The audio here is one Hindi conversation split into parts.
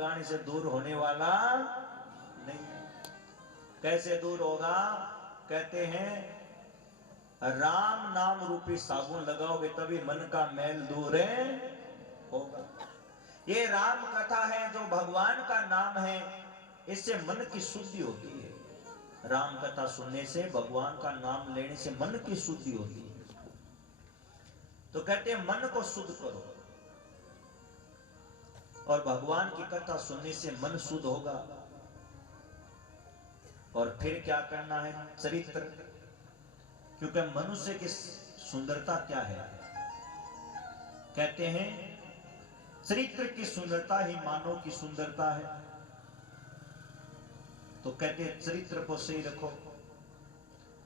अंतर्गामी से दूर होने वाला नहीं है। कैसे दूर होगा? कहते हैं राम नाम रूपी साबुन लगाओगे तभी मन का मैल दूर होगा। ये राम कथा है जो भगवान का नाम है, इससे मन की शुद्धि होती है। राम कथा सुनने से, भगवान का नाम लेने से मन की शुद्धि होती है। तो कहते हैं मन को शुद्ध करो, और भगवान की कथा सुनने से मन शुद्ध होगा। और फिर क्या करना है? चरित्र। क्योंकि मनुष्य की सुंदरता क्या है? कहते हैं चरित्र की सुंदरता ही मानव की सुंदरता है। तो कहते हैं चरित्र को सही रखो।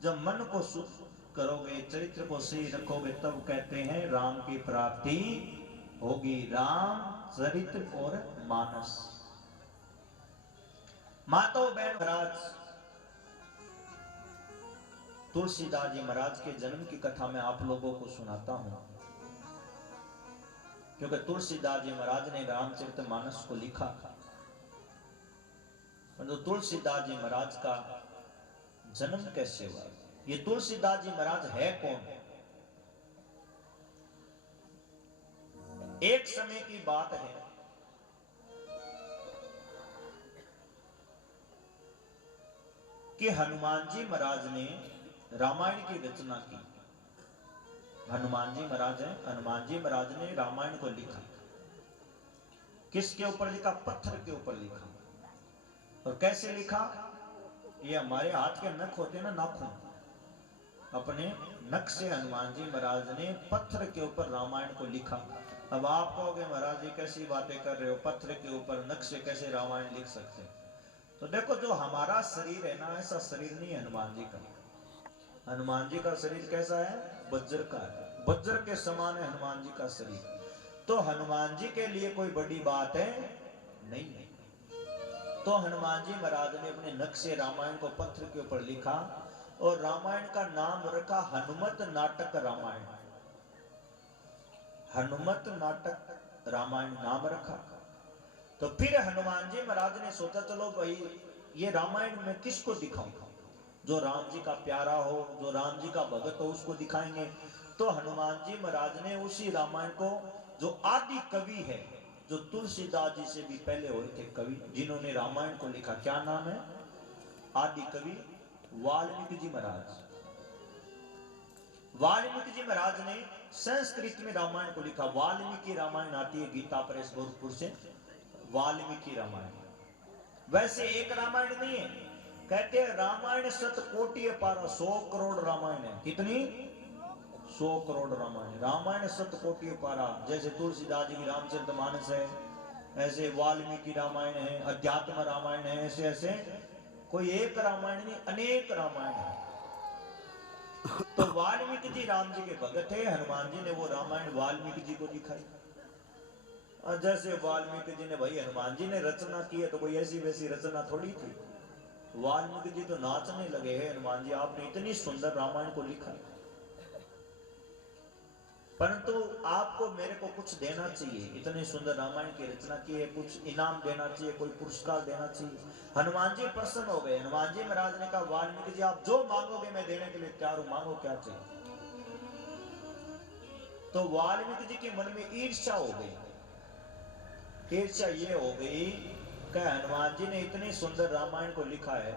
जब मन को शुद्ध करोगे, चरित्र को सही रखोगे, तब कहते हैं राम की प्राप्ति होगी। राम, चरित्र और मानस। मातो बहन महाराज तुलसीदास जी महाराज के जन्म की कथा मैं आप लोगों को सुनाता हूं, क्योंकि तुलसीदास जी महाराज ने रामचरितमानस को लिखा। तो तुलसीदास जी महाराज का जन्म कैसे हुआ? ये तुलसीदास जी महाराज है कौन? एक समय की बात है कि हनुमान जी महाराज ने रामायण की रचना की। हनुमान जी महाराज हैं, हनुमान जी महाराज ने रामायण को लिखा। किसके ऊपर लिखा? पत्थर के ऊपर लिखा। और कैसे लिखा? ये हमारे हाथ के नख होते हैं ना, नाखून, अपने नख से हनुमान जी महाराज ने पत्थर के ऊपर रामायण को लिखा। अब आप कहोगे महाराज जी कैसी बातें कर रहे हो, पत्थर के ऊपर नख से कैसे रामायण लिख सकते हैं? तो देखो, जो हमारा शरीर है ना, ऐसा शरीर नहीं है हनुमान जी का। हनुमान जी का शरीर कैसा है? वज्र का है, वज्र के समान है हनुमान जी का शरीर। तो हनुमान जी के लिए कोई बड़ी बात है नहीं है। तो हनुमान जी महाराज ने अपने नख से रामायण को पत्थर के ऊपर लिखा, और रामायण का नाम रखा हनुमत नाटक रामायण। हनुमत नाटक रामायण नाम रखा। तो फिर हनुमान जी महाराज ने सोचा चलो भाई ये रामायण में किसको दिखाऊं? जो राम जी का प्यारा हो, जो राम जी का भगत हो, उसको दिखाएंगे। तो हनुमान जी महाराज ने उसी रामायण को, जो आदि कवि है, जो तुलसीदास जी से भी पहले हुए थे कवि, जिन्होंने रामायण को लिखा, क्या नाम है? आदि कवि वाल्मीकि जी महाराज। वाल्मीकि जी महाराज ने संस्कृत में रामायण को लिखा। वाल्मीकि रामायण आती है गीता प्रेस गोरखपुर से, वाल्मीकि रामायण। वैसे एक रामायण नहीं है, कहते हैं रामायण 100 कोटि अपारा, 100 करोड़ रामायण है। कितनी? 100 करोड़ रामायण। रामायण 100 कोटि अपारा। जैसे तुलसीदास जी की रामचरितमानस है, ऐसे वाल्मीकि रामायण है, अध्यात्म रामायण है, ऐसे ऐसे कोई एक रामायण नहीं, अनेक रामायण है। तो वाल्मीकि जी राम जी के भगत है, हनुमान जी ने वो रामायण वाल्मीकि जी को दिखाई। जैसे वाल्मीकि जी ने, भाई हनुमान जी ने रचना की है तो कोई ऐसी वैसी रचना थोड़ी थी। वाल्मीकि जी तो नाचने लगे हैं, हनुमान जी आपने इतनी सुंदर रामायण को लिखा, परंतु आपको मेरे को कुछ देना चाहिए। इतनी सुंदर रामायण की रचना की है, कुछ इनाम देना चाहिए, कोई पुरस्कार देना चाहिए। हनुमान जी प्रसन्न हो गए। हनुमान जी महाराज ने कहा वाल्मीकि जी आप जो मांगोगे मैं देने के लिए तैयार हूं, मांगो क्या चाहिए। तो वाल्मीकि जी के मन में ईर्ष्या हो गई। ईर्ष्या ये हो गई कि हनुमान जी ने इतनी सुंदर रामायण को लिखा है,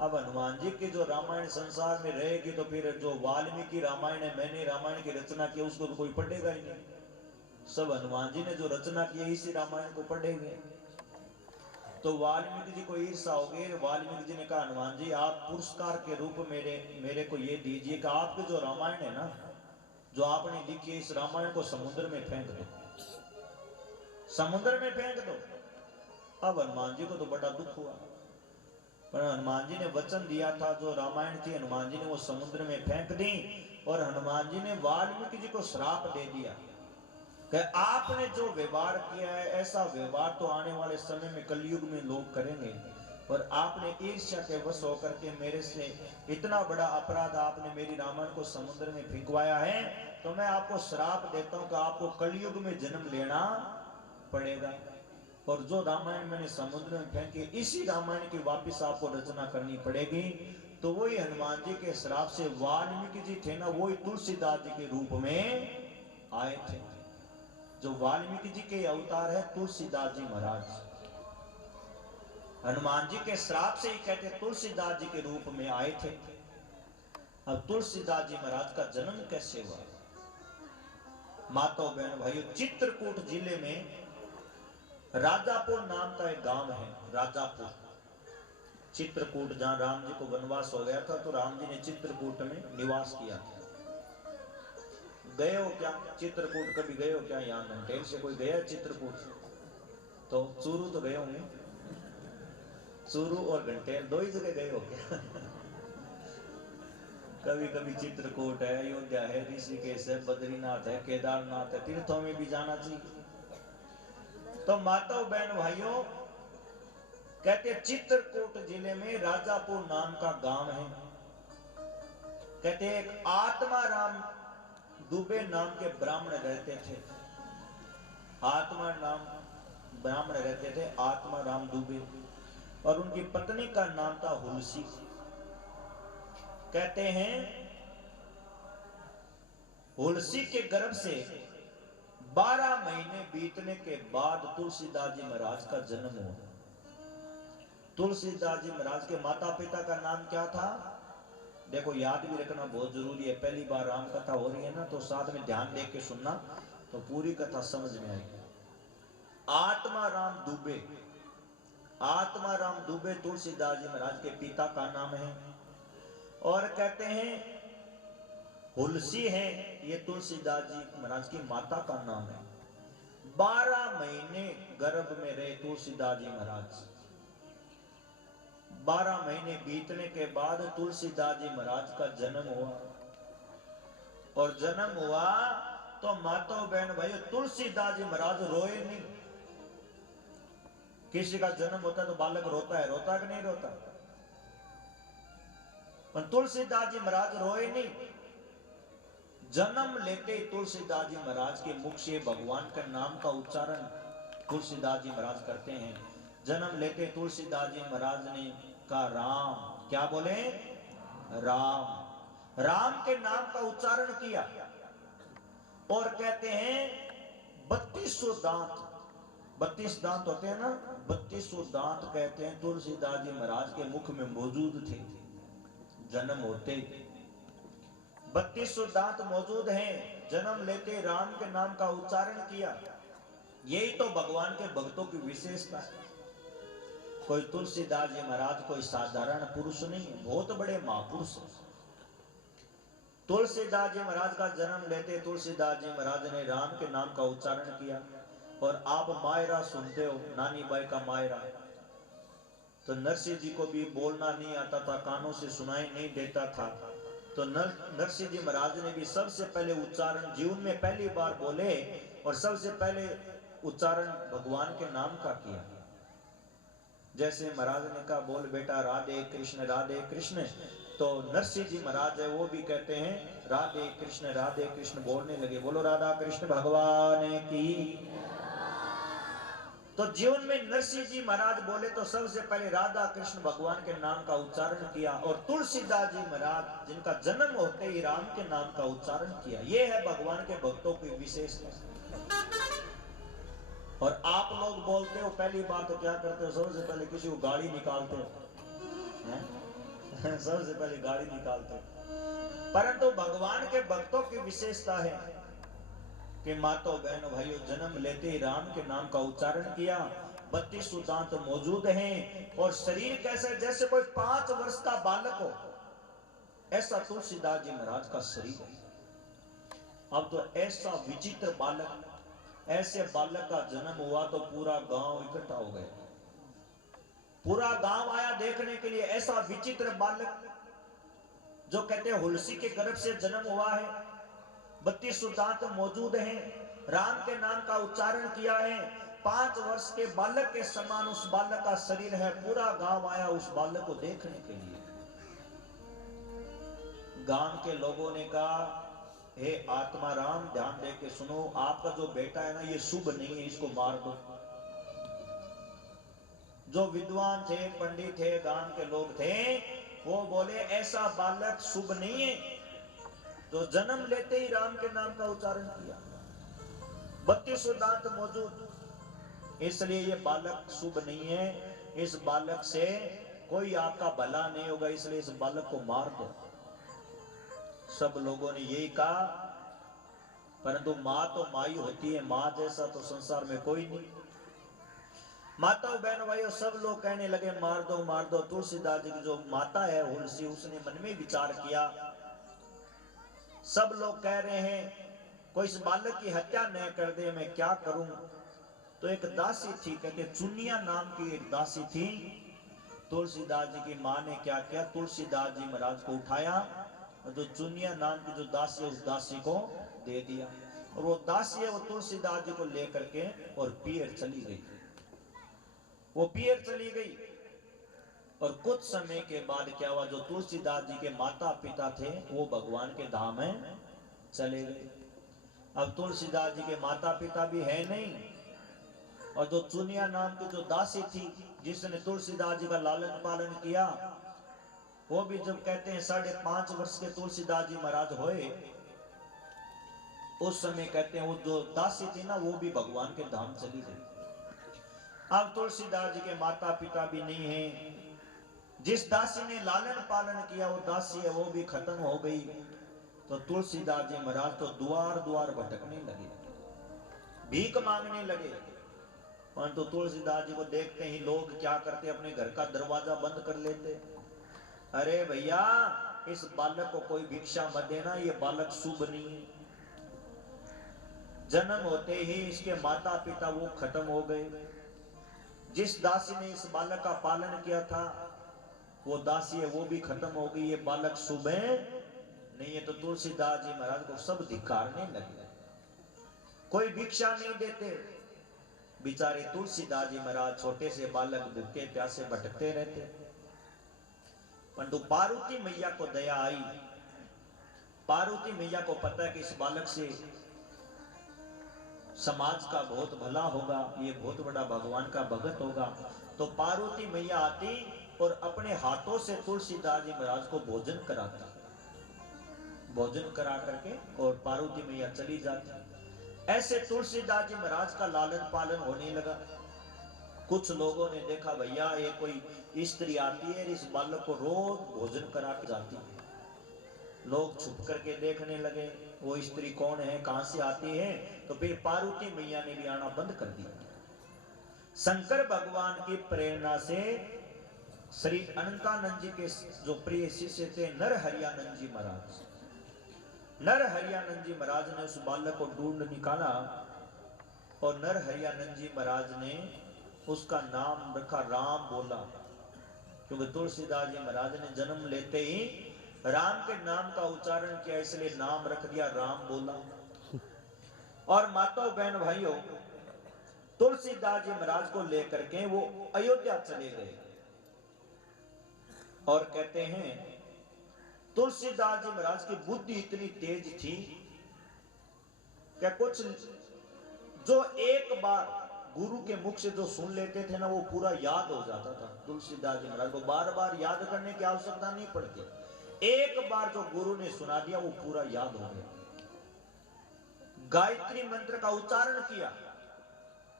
अब हनुमान जी की जो रामायण संसार में रहेगी तो फिर जो वाल्मीकि रामायण है, मैंने रामायण की रचना की, उसको तो कोई पढ़ेगा ही नहीं। सब हनुमान जी ने जो रचना की है इसी रामायण को पढ़ेंगे। तो वाल्मीकि जी को ईर्ष्या हो गई। वाल्मीकि जी ने कहा हनुमान जी आप पुरस्कार के रूप में मेरे को ये दीजिए कि आपके जो रामायण है ना, जो आपने लिखी है, इस रामायण को समुद्र में फेंक दो, समुद्र में फेंक दो। अब हनुमान जी को तो बड़ा दुख हुआ, पर हनुमान जी ने वचन दिया था, जो रामायण थी हनुमान जी ने वो समुद्र में फेंक दी। और हनुमान जी ने वाल्मीकि जी को श्राप दे दिया कि आपने जो व्यवहार किया है, ऐसा व्यवहार तो आने वाले समय में कलयुग में लोग करेंगे, और आपने ईर्ष्या के वश होकर के मेरे से इतना बड़ा अपराध, आपने मेरी रामायण को समुद्र में फेंकवाया है, तो मैं आपको श्राप देता हूं कि आपको कलयुग में जन्म लेना पड़ेगा। और जो रामायण मैंने समुद्र में फेंकी, इसी रामायण की वापस आपको रचना करनी पड़ेगी। तो वही हनुमान जी के श्राप से वाल्मीकि जी थे ना, वही तुलसीदास जी के रूप में आए थे। जो वाल्मीकि जी के अवतार है तुलसीदास जी महाराज। हनुमान जी के श्राप से ही कहते तुलसीदास जी के रूप में आए थे। अब तुलसीदास जी महाराज का जन्म कैसे हुआ? माताओं बहन भाइयों, चित्रकूट जिले में राजापुर नाम का एक गांव है। राजापुर, चित्रकूट, जहां राम जी को वनवास हो गया था, तो राम जी ने चित्रकूट में निवास किया था। गए हो क्या चित्रकूट? कभी गए हो क्या? यहाँ घंटेल से कोई गया चित्रकूट? तो चूरू तो गए होंगे। चूरू और घंटेल दो ही जगह गए हो क्या? कभी कभी चित्रकूट है, अयोध्या है, ऋषिकेश है, बद्रीनाथ है, केदारनाथ है, तीर्थों में भी जाना चाहिए। तो माताओं बहन भाइयों, कहते चित्रकूट जिले में राजापुर नाम का गांव है। कहते एक आत्मा राम दुबे नाम के ब्राह्मण रहते थे। आत्मा नाम ब्राह्मण रहते थे, आत्मा राम दुबे, और उनकी पत्नी का नाम था हुलसी। कहते हैं हुलसी के गर्भ से 12 महीने बीतने के बाद तुलसीदास जी महाराज का जन्म हुआ। तुलसीदास जी महाराज के माता पिता का नाम क्या था? देखो याद भी रखना बहुत जरूरी है। पहली बार राम कथा हो रही है ना, तो साथ में ध्यान दे के सुनना, तो पूरी कथा समझ में आएगी। आत्मा राम दुबे, आत्मा राम दुबे तुलसीदास जी महाराज के पिता का नाम है। और कहते हैं हुलसी है, ये तुलसीदास जी महाराज की माता का नाम है। 12 महीने गर्भ में रहे तुलसीदास जी महाराज। 12 महीने बीतने के बाद तुलसीदास जी महाराज का जन्म हुआ। और जन्म हुआ तो माताओं बहन भाई, तुलसीदास जी महाराज रोए नहीं। किसी का जन्म होता है तो बालक रोता है, रोता कि नहीं रोता? पर तुलसीदास जी महाराज रोए नहीं। जन्म लेते ही तुलसीदास जी महाराज के मुख से भगवान के नाम का उच्चारण तुलसीदास जी महाराज करते हैं। जन्म लेते तुलसीदास जी महाराज ने कहा राम, क्या बोले? राम। राम के नाम का उच्चारण किया। और कहते हैं 3200 दांत, 32 दांत होते हैं ना, 3200 दांत कहते हैं तुलसीदास जी महाराज के मुख में मौजूद थे। जन्म होते 3200 दांत मौजूद हैं। जन्म लेते राम के नाम का उच्चारण किया। यही तो भगवान के भक्तों की विशेषता है। कोई तुलसीदास जी महाराज कोई साधारण पुरुष नहीं है, बहुत बड़े महापुरुष हैं। तुलसीदास जी महाराज का जन्म लेते तुलसीदास जी महाराज ने राम के नाम का उच्चारण किया। और आप मायरा सुनते हो, नानी बाई का मायरा, तो नरसिंह जी को भी बोलना नहीं आता था, कानों से सुनाई नहीं देता था। तो नरसिंह जी महाराज ने भी सबसे पहले उच्चारण जीवन में पहली बार बोले, और सबसे पहले उच्चारण भगवान के नाम का किया। जैसे महाराज ने कहा बोल बेटा राधे कृष्ण, तो नरसिंह जी महाराज है वो भी कहते हैं राधे कृष्ण बोलने लगे। बोलो राधा कृष्ण भगवान की। तो जीवन में नरसिंह जी महाराज बोले तो सबसे पहले राधा कृष्ण भगवान के नाम का उच्चारण किया। और तुलसीदास जी महाराज जिनका जन्म होते ही राम के नाम का उच्चारण किया। यह है भगवान के भक्तों की विशेषता। और आप लोग बोलते हो पहली बात तो क्या करते हो? सबसे पहले किसी को गाड़ी निकालते हो, सबसे पहले गाड़ी निकालते हो। परंतु भगवान के भक्तों की विशेषता है कि माताओं बहनों भाइयों, जन्म लेते ही राम के नाम का उच्चारण किया। 32 दांत मौजूद हैं। और शरीर कैसा है? जैसे कोई 5 वर्ष का बालक हो, ऐसा तुलसीदास जी महाराज का शरीर है। अब तो ऐसा विचित्र बालक, ऐसे बालक का जन्म हुआ तो पूरा गांव इकट्ठा हो गया। पूरा गांव आया देखने के लिए। ऐसा विचित्र बालक जो कहते हैं हुलसी के गर्भ से जन्म हुआ है। 32 दांत मौजूद हैं। राम के नाम का उच्चारण किया है। 5 वर्ष के बालक के समान उस बालक का शरीर है। पूरा गांव आया उस बालक को देखने के लिए। गांव के लोगों ने कहा हे आत्मा राम, ध्यान दे के सुनो, आपका जो बेटा है ना ये शुभ नहीं है, इसको मार दो। जो विद्वान थे, पंडित थे, गांव के लोग थे, वो बोले ऐसा बालक शुभ नहीं है जो जन्म लेते ही राम के नाम का उच्चारण किया। 32 दांत मौजूद, इसलिए ये बालक शुभ नहीं है। इस बालक से कोई आपका भला नहीं होगा, इसलिए इस बालक को मार दो। सब लोगों ने यही कहा, परंतु मां तो मां ही होती है, मां जैसा तो संसार में कोई नहीं। माताओं बहनों भाइयों सब लोग कहने लगे मार दो मार दो। तुलसीदास जी की जो माता है हुलसी, उसने मन में विचार किया, सब लोग कह रहे हैं कोई इस बालक की हत्या न कर दे, मैं क्या करूं। तो एक दासी थी, कहते चुनिया नाम की एक दासी थी। तुलसीदास जी की मां ने क्या किया, तुलसीदास जी महाराज को उठाया और जो चुनिया नाम की जो दासी है उस दासी को दे दिया। और वो दासी है वो तुलसीदास जी को लेकर के और पियर चली गई। वो पियर चली गई और कुछ समय के बाद क्या हुआ, जो तुलसीदास जी के माता पिता थे वो भगवान के धाम में चले गए। अब तुलसीदास जी के माता पिता भी है नहीं, और जो चुनिया नाम की जो दासी थी जिसने तुलसीदास जी का लालन पालन किया, वो भी जब कहते हैं 5.5 वर्ष के तुलसीदास जी महाराज होए, उस समय कहते हैं वो जो दासी थी ना वो भी भगवान के धाम चली गई। अब तुलसीदास जी के माता पिता भी नहीं है, जिस दासी ने लालन पालन किया वो दासी है वो भी खत्म हो गई। तो तुलसीदास जी महाराज तो द्वार द्वार भटकने लगे, भीख मांगने लगे। परंतु तुलसीदास जी को देखते ही लोग क्या करते, अपने घर का दरवाजा बंद कर लेते। अरे भैया इस बालक को कोई भिक्षा मत देना, ये बालक शुभ नहीं है। जन्म होते ही इसके माता पिता वो खत्म हो गए। जिस दासी ने इस बालक का पालन किया था वो दासी है वो भी खत्म हो गई, ये बालक शुभ है नहीं है। तो तुलसीदास जी महाराज को सब धिक्कारने लगे, कोई भिक्षा नहीं देते। बेचारे तुलसीदास जी महाराज छोटे से बालक भूखे प्यासे भटकते रहते। परंतु पार्वती मैया को दया आई। पार्वती मैया को पता है कि इस बालक से समाज का बहुत भला होगा, ये बहुत बड़ा भगवान का भगत होगा। तो पार्वती मैया आती और अपने हाथों से तुलसीदास जी महाराज को भोजन कराता, भोजन करा करके और पार्वती मैया चली जाती। ऐसे तुलसीदास जी महाराज का लालन पालन होने लगा। कुछ लोगों ने देखा भैया ये कोई स्त्री आती है, इस बालक को रोज भोजन करा के जाती है। लोग छुप करके देखने लगे वो स्त्री कौन है, कहां से आती है। तो फिर पार्वती मैया ने भी आना बंद कर दिया। शंकर भगवान की प्रेरणा से श्री अनंतानंद जी के जो प्रिय शिष्य थे नरहरियानंद जी महाराज, नरहरियानंद जी महाराज ने उस बालक को ढूंढ निकाला और नरहरियानंद जी महाराज ने उसका नाम रखा राम बोला। क्योंकि तुलसीदास जी महाराज ने जन्म लेते ही राम के नाम का उच्चारण किया, इसलिए नाम रख दिया राम बोला। और माताओं बहन भाइयों तुलसीदास जी महाराज को लेकर के वो अयोध्या चले गए। और कहते हैं तुलसीदास जी महाराज की बुद्धि इतनी तेज थी कि कुछ जो एक बार गुरु के मुख से जो सुन लेते थे ना वो पूरा याद हो जाता था। तुलसीदास जी महाराज को बार बार याद करने की आवश्यकता नहीं पड़ती, एक बार जो गुरु ने सुना दिया वो पूरा याद हो गया। गायत्री मंत्र का उच्चारण किया,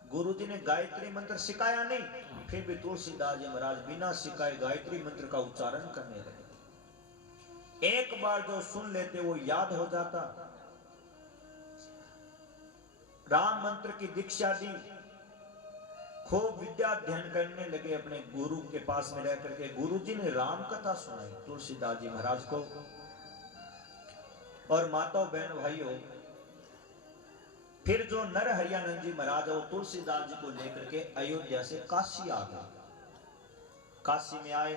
गुरु जी ने गायत्री मंत्र सिखाया नहीं, फिर भी तुलसीदास जी महाराज बिना सिखाए गायत्री मंत्र का उच्चारण करने लगे। एक बार जो सुन लेते वो याद हो जाता। राम मंत्र की दीक्षा दी, खूब विद्या अध्ययन करने लगे अपने गुरु के पास में रह करके। गुरु जी ने राम कथा सुनाई तुलसीदास जी महाराज को। और माताओं बहन भाइयों फिर जो नरहरियानंद जी महाराज वो तुलसीदास जी को लेकर के अयोध्या से काशी आ गए। काशी में आए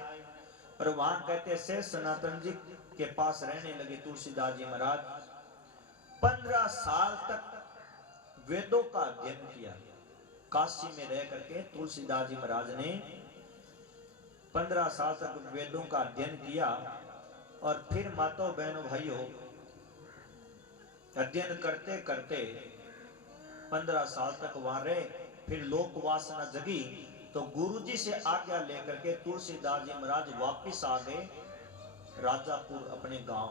और वहां कहते से सनातन जी के पास रहने लगे तुलसीदास जी महाराज। 15 साल तक वेदों का अध्ययन किया। काशी में रह करके तुलसीदास जी महाराज ने 15 साल तक वेदों का अध्ययन किया। और फिर माताओं बहनों भाइयों अध्ययन करते करते 15 साल तक वहां रहे। फिर लोक वासना जगी तो गुरुजी से आज्ञा लेकर के तुलसीदास जी महाराज वापिस आ गए राजापुर अपने गांव।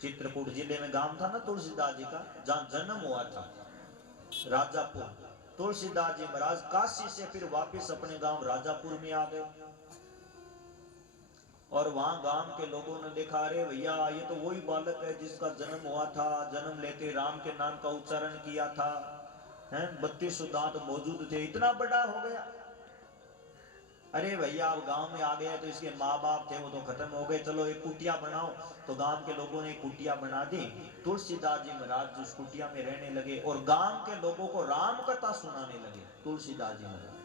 चित्रकूट जिले में गांव था ना तुलसीदास जी का, जहां जन्म हुआ था, राजापुर। तुलसीदास जी महाराज काशी से फिर वापिस अपने गांव राजापुर में आ गए। और वहां गांव के लोगों ने देखा, अरे भैया ये तो वही बालक है जिसका जन्म हुआ था, जन्म लेते राम के नाम का उच्चारण किया था, 32 दांत मौजूद थे, इतना बड़ा हो गया। अरे भैया अब गांव में आ गया तो इसके माँ बाप थे वो तो खत्म हो गए, चलो एक कुटिया बनाओ। तो गांव के लोगों ने एक कुटिया बना दी। तुलसीदास जी महाराज उस कुटिया में रहने लगे और गांव के लोगों को राम कथा सुनाने लगे। तुलसीदास जी महाराज,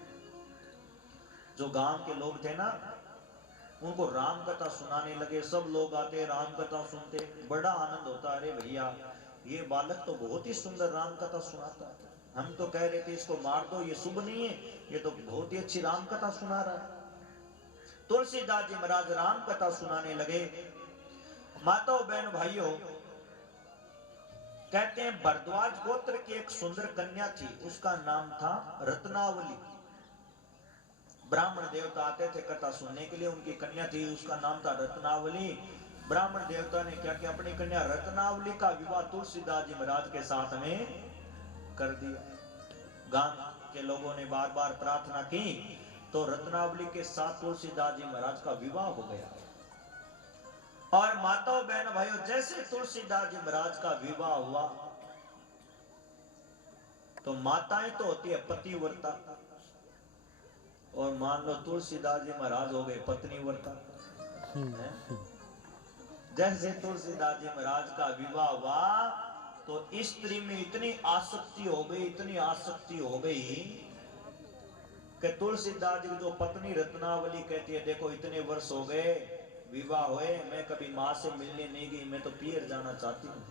जो गांव के लोग थे ना, उनको राम कथा सुनाने लगे। सब लोग आते राम कथा सुनते, बड़ा आनंद होता। अरे भैया ये बालक तो बहुत ही सुंदर राम कथा सुनाता है, हम तो कह रहे थे इसको मार दो, ये शुभ नहीं है, ये तो बहुत ही अच्छी राम कथा सुना रहा है। तुलसीदास जी महाराज राम कथा सुनाने लगे। माताओं बहन भाइयों, कहते हैं भरद्वाज गोत्र की एक सुंदर कन्या थी, उसका नाम था रत्नावली। ब्राह्मण देवता आते थे कथा सुनने के लिए, उनकी कन्या थी, उसका नाम था रत्नावली। ब्राह्मण देवता ने क्या किया, अपनी कन्या रत्नावली का विवाह तुलसीदास जी महाराज के साथ में कर दिया। गांव के लोगों ने बार बार प्रार्थना की तो रत्नावली के साथ तुलसीदास जी महाराज का विवाह हो गया। और माताओं बहन भाइयों, जैसे तुलसीदास जी महाराज का विवाह हुआ तो माताएं तो होती है पतिव्रता, और मान लो तुलसीदास जी महाराज हो गए पत्नीव्रता। जैसे तुलसीदास जी महाराज का विवाह हुआ तो स्त्री में इतनी आसक्ति हो गई, इतनी आसक्ति हो गई कि तुलसीदास जी की जो पत्नी रत्नावली कहती है, देखो इतने वर्ष हो गए विवाह हुए, मैं कभी माँ से मिलने नहीं गई, मैं तो पियर जाना चाहती हूँ,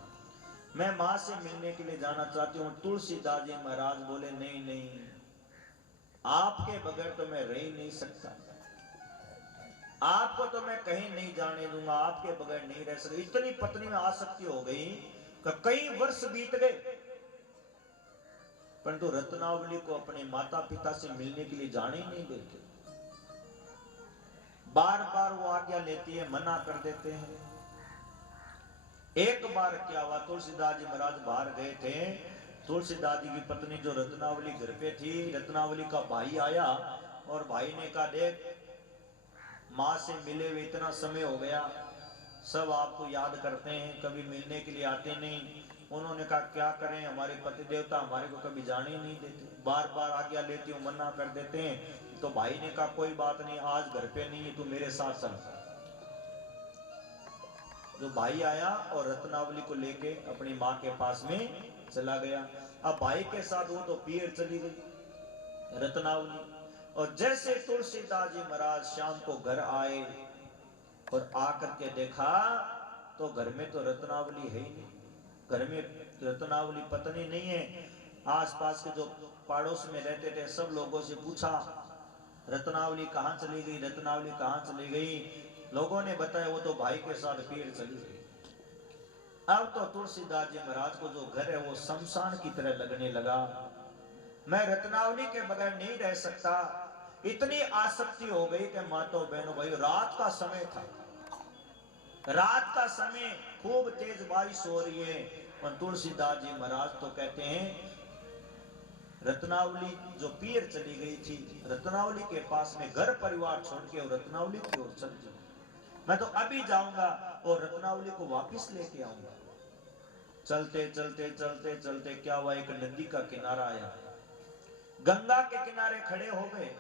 मैं माँ से मिलने के लिए जाना चाहती हूँ। तुलसीदास जी महाराज बोले, नहीं नहीं, आपके बगैर तो मैं रह ही नहीं सकता, आपको तो मैं कहीं नहीं जाने दूंगा, आपके बगैर नहीं रह सकता। इतनी पत्नी में आसक्ति हो गई कि कई वर्ष बीत गए, परंतु रत्नावली को अपने माता पिता से मिलने के लिए जाने ही नहीं देते। बार बार वो आज्ञा लेती है, मना कर देते हैं। एक बार क्या हुआ, तुलसीदास जी महाराज बाहर गए थे, तुलसीदास जी की पत्नी जो रत्नावली घर पे थी, रत्नावली का भाई आया और भाई ने कहा, देख माँ से मिले हुए इतना समय हो गया, सब आपको याद करते हैं, कभी मिलने के लिए आते नहीं। उन्होंने कहा क्या करें, हमारे पति देवता हमारे को कभी जाने ही नहीं देते, बार बार आज्ञा लेती हूँ मना कर देते हैं। तो भाई ने कहा कोई बात नहीं, आज घर पे नहीं है, तू मेरे साथ चल। जो भाई आया और रत्नावली को लेके अपनी माँ के पास में चला गया। अब भाई के साथ वो तो पियर चली गई रत्नावली। और जैसे तुलसीदास जी महाराज शाम को घर आए और आकर के देखा तो घर में तो रत्नावली है ही नहीं, घर में रत्नावली पत्नी नहीं है। आसपास के जो पड़ोस में रहते थे सब लोगों से पूछा, रत्नावली कहाँ चली गई, रत्नावली कहाँ चली गई। लोगों ने बताया वो तो भाई के साथ पीर चली गई। अब तो तुलसीदास जी महाराज को जो घर है वो शमशान की तरह लगने लगा। मैं रत्नावली के बगैर नहीं रह सकता, इतनी आसक्ति हो गई कि माताओं बहनों भाई, रात का समय था, रात का समय, खूब तेज बारिश हो रही है। और तुलसीदास जी महाराज तो कहते हैं रत्नावली जो पीर चली गई थी, रत्नावली के पास में घर परिवार छोड़ के और रत्नावली की ओर चल दी, मैं तो अभी जाऊंगा और रत्नावली को वापस लेके आऊंगा। चलते चलते चलते चलते क्या हुआ, एक नदी का किनारा आया, गंगा के किनारे खड़े हो गए।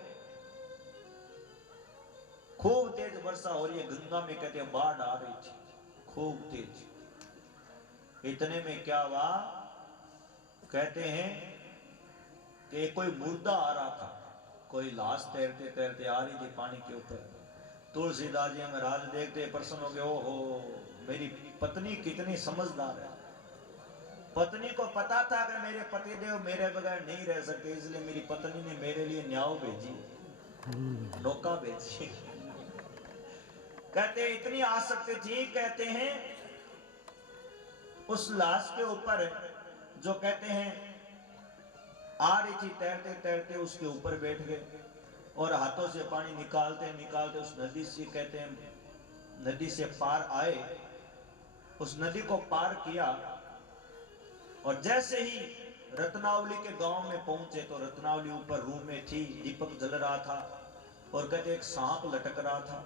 खूब तेज वर्षा हो रही है, गंगा में कहते हैं बाढ़ आ रही थी खूब तेज। इतने में क्या हुआ, कहते हैं कि कोई मुर्दा आ रहा था, कोई लाश तैरते तैरते आ रही थी पानी के ऊपर। तुलसीदास जी महाराज देखते प्रसन्न हो गए, ओहो मेरी पत्नी कितनी समझदार है, पत्नी को पता था कि मेरे पतिदेव मेरे बगैर नहीं रह सकते, इसलिए मेरी पत्नी ने मेरे लिए न्याव भेजी, नौका भेजी। कहते इतनी आसक्ति थी, कहते हैं उस लाश के ऊपर जो कहते हैं आ रही थी तैरते तैरते उसके ऊपर बैठ गए। और हाथों से पानी निकालते निकालते उस नदी से, कहते हैं नदी से पार आए, उस नदी को पार किया। और जैसे ही रत्नावली के गांव में पहुंचे तो रत्नावली ऊपर रूम में थी, दीपक जल रहा था और कहते एक सांप लटक रहा था,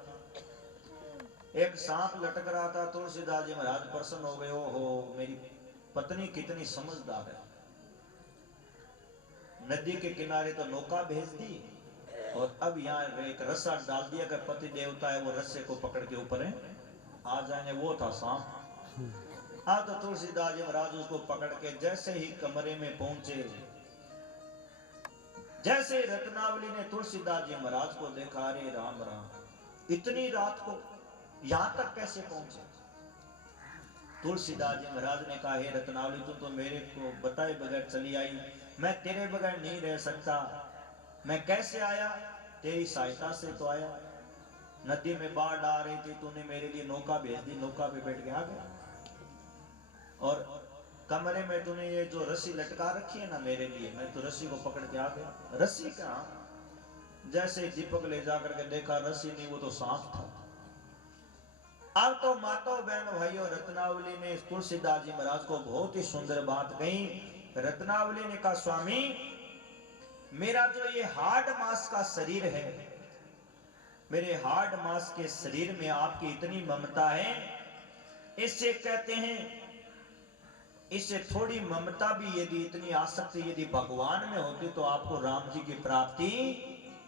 एक सांप लटक रहा था। तुलसीदास जी महाराज प्रसन्न हो गए, हो मेरी पत्नी कितनी समझदार है, नदी के किनारे तो नौका भेज दी और अब यहाँ एक रस्सा डाल दिया कि पति देवता है वो रस्से को पकड़ के ऊपर आ जाएंगे। वो था सांप। तो तुलसीदास जी महाराज उसको पकड़ के जैसे ही कमरे में पहुंचे, जैसे रत्नावली ने तुलसीदास जी महाराज को देखा, अरे राम राम, इतनी रात को यहां तक कैसे पहुंचे? तुलसीदास जी महाराज ने कहा, हे रत्नावली, तू तो मेरे को बताए बगैर चली आई, मैं तेरे बगैर नहीं रह सकता। मैं कैसे आया? तेरी सहायता से तो आया। नदी में बाढ़ आ रही थी, तूने मेरे लिए नौका भेज दी, नौका पे बैठ के आ गया। और कमरे में तूने ये जो रस्सी लटका रखी है ना मेरे लिए, मैं तो रस्सी को पकड़ के आ गया। रस्सी कहाँ? जैसे दीपक ले जाकर के देखा, रस्सी नहीं, वो तो सांप था। अब तो माताओं बहनों भाइयों, रत्नावली ने तुलसीदास जी महाराज को बहुत ही सुंदर बात कही। रत्नावली ने कहा, स्वामी, मेरा जो ये हार्ड मांस का शरीर है, मेरे हार्ड मांस के शरीर में आपकी इतनी ममता है, इससे कहते हैं, इससे थोड़ी ममता भी यदि, इतनी आसक्ति यदि भगवान में होती तो आपको राम जी की प्राप्ति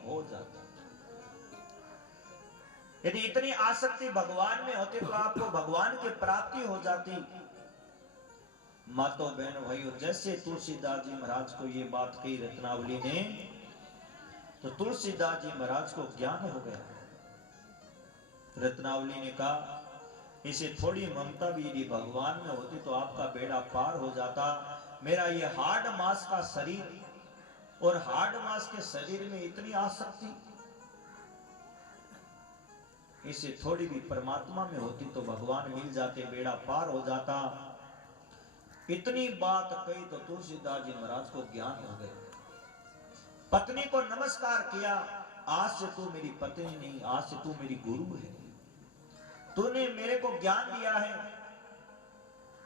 हो जाती। यदि इतनी आसक्ति भगवान में होती तो आपको भगवान की प्राप्ति हो जाती। मातो बहनों भाइयों, जैसे तुलसीदास जी महाराज को ये बात कही रत्नावली ने, तो तुलसीदास जी महाराज को ज्ञान हो गया। रत्नावली ने कहा, इसे थोड़ी ममता भी यदि भगवान में होती तो आपका बेड़ा पार हो जाता। मेरा ये हार्ड मांस का शरीर, और हार्ड मांस के शरीर में इतनी आसक्ति, इसे थोड़ी भी परमात्मा में होती तो भगवान मिल जाते, बेड़ा पार हो जाता। इतनी बात कही तो तुलसीदास जी महाराज को ज्ञान हो गया। पत्नी को नमस्कार किया, आज से तू मेरी पत्नी नहीं, आज से तू मेरी गुरु है, तूने मेरे को ज्ञान दिया है।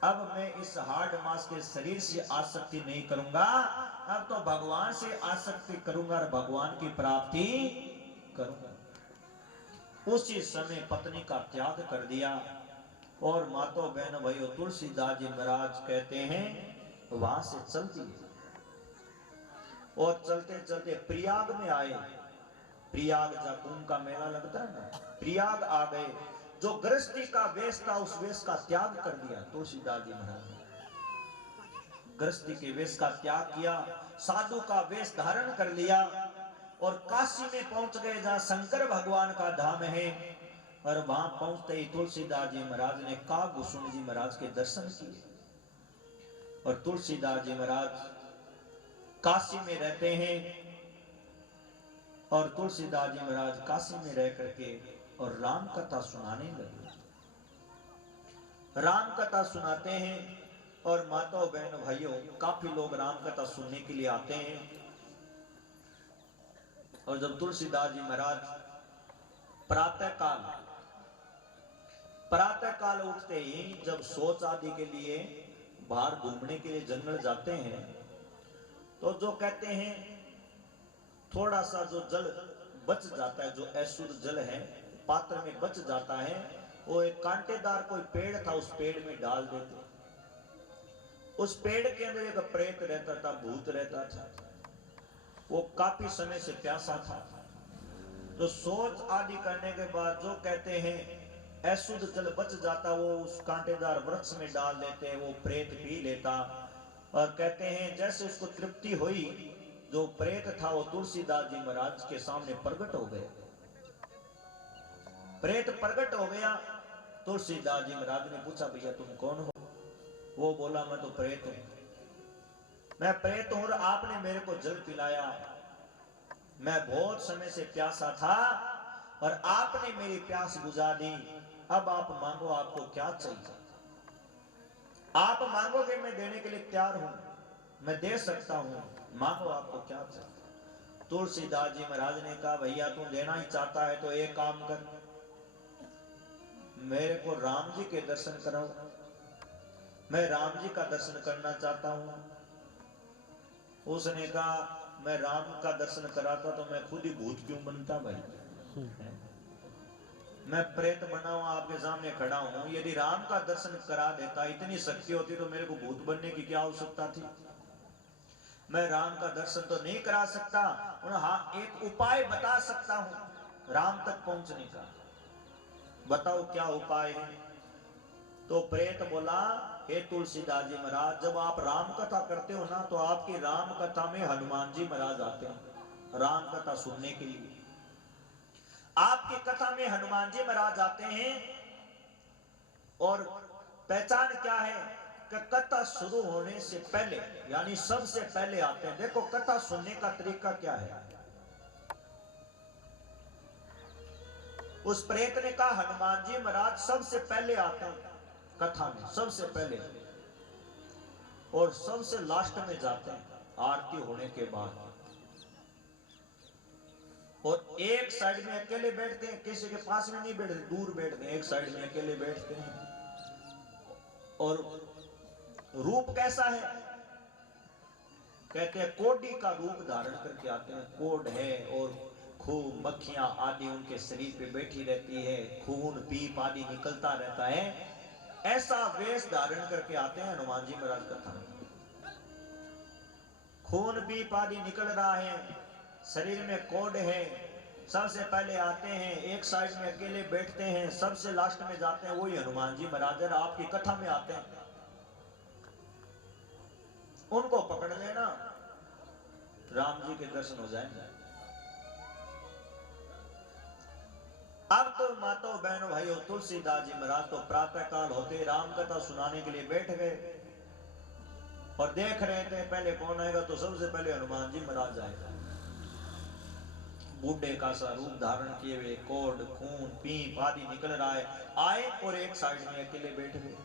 अब मैं इस हार्ड मांस के शरीर से आसक्ति नहीं करूंगा, अब तो भगवान से आसक्ति करूंगा और भगवान की प्राप्ति करूंगा। उसी समय पत्नी का त्याग कर दिया। और मातो बहन भाइयों, तुलसीदास जी महाराज कहते हैं वहां से चल दिए और चलते चलते प्रयाग में आए। प्रयाग जहाँ कुंभ का मेला लगता है ना, प्रयाग आ गए। जो गृहस्थी का वेश था उस वेश का त्याग कर दिया तुलसीदास जी महाराज ने। गृहस्थी के वेश का त्याग किया, साधु का वेश धारण कर लिया और काशी में पहुंच गए जहां शंकर भगवान का धाम है। और वहां पहुंचते ही तुलसीदास जी महाराज ने कागभूषण जी महाराज के दर्शन किए। और तुलसीदास जी महाराज काशी में रहते हैं और तुलसीदास जी महाराज काशी में रह करके और राम कथा सुनाने लगे। राम कथा सुनाते हैं और माताओं बहनों भाइयों, काफी लोग राम कथा सुनने के लिए आते हैं। और जब तुलसीदास जी महाराज प्रातः काल उठते ही जब शौच आदि के लिए बाहर घूमने के लिए जंगल जाते हैं, तो जो कहते हैं थोड़ा सा जो जल बच जाता है, जो अशुद्ध जल है पात्र में बच जाता है, वो एक कांटेदार कोई पेड़ था, उस पेड़ में डाल देते। उस पेड़ के अंदर एक प्रेत रहता था, भूत रहता था। वो काफी समय से प्यासा था, तो शौच आदि करने के बाद जो कहते हैं अशुद्ध जल बच जाता, वो उस कांटेदार वृक्ष में डाल देते, वो प्रेत पी लेता। और कहते हैं जैसे उसको तृप्ति हुई, जो प्रेत था वो तुलसीदास जी महाराज के सामने प्रकट हो गया। प्रेत प्रकट हो गया। तुलसीदास जी महाराज ने पूछा, भैया तुम कौन हो? वो बोला, मैं तो प्रेत हूं, मैं प्रेत हूं और आपने मेरे को जल पिलाया। मैं बहुत समय से प्यासा था और आपने मेरी प्यास बुझा दी। अब आप मांगो, आपको क्या चाहिए? आप मांगोगे मैं देने के लिए तैयार हूं, मैं दे सकता हूं, मांगो आपको क्या चाहिए। तुलसीदास जी महाराज ने कहा भैया तू देना ही चाहता है तो एक काम कर, मेरे को राम जी के दर्शन कराओ, मैं राम जी का दर्शन करना चाहता हूं। उसने कहा मैं राम का दर्शन कराता तो मैं खुद ही भूत क्यों बनता भाई, मैं प्रेत बना हुआ आपके सामने खड़ा हूं, यदि राम का दर्शन करा देता, इतनी शक्ति होती तो मेरे को भूत बनने की क्या आवश्यकता थी। मैं राम का दर्शन तो नहीं करा सकता, हाँ एक उपाय बता सकता हूं राम तक पहुंचने का, बताओ क्या उपाय है। तो प्रेत बोला हे तुलसीदास जी महाराज, जब आप राम कथा करते हो ना तो आपकी राम कथा में हनुमान जी महाराज आते हैं राम कथा सुनने के लिए। आपकी कथा में हनुमान जी महाराज आते हैं और पहचान क्या है कि कथा शुरू होने से पहले यानी सबसे पहले आते हैं। देखो कथा सुनने का तरीका क्या है। उस प्रेत ने कहा हनुमान जी महाराज सबसे पहले आते हैं कथा में, सबसे पहले, और सबसे लास्ट में जाते हैं आरती होने के बाद। और एक साइड में अकेले बैठते हैं, किसी के पास में नहीं बैठते, दूर बैठते हैं, एक साइड में अकेले बैठते हैं। और रूप कैसा है, कहते हैं कोडी का रूप धारण करके आते हैं। कोड है और खूब मक्खियां आदि उनके शरीर पे बैठी रहती है, खून पीप आदि निकलता रहता है, ऐसा वेश धारण करके आते हैं हनुमान जी महाराज कथा में। खून पीप आदि निकल रहा है, शरीर में कोड है, सबसे पहले आते हैं, एक साइड में अकेले बैठते हैं, सबसे लास्ट में जाते हैं, वही हनुमान जी महाराज आपकी कथा में आते हैं। उनको पकड़ लेना, राम जी के दर्शन हो जाएंगे। अब तो माताओं बहनों भाइयों, तुलसीदास जी महाराज तो प्रातः काल होते राम कथा सुनाने के लिए बैठ गए और देख रहे थे पहले कौन आएगा, तो सबसे पहले हनुमान जी महाराज आएगा। बूढ़े का सा रूप धारण किए हुए, कोड खून पीप आदि निकल रहा है, आए और एक साइड में अकेले बैठ गए।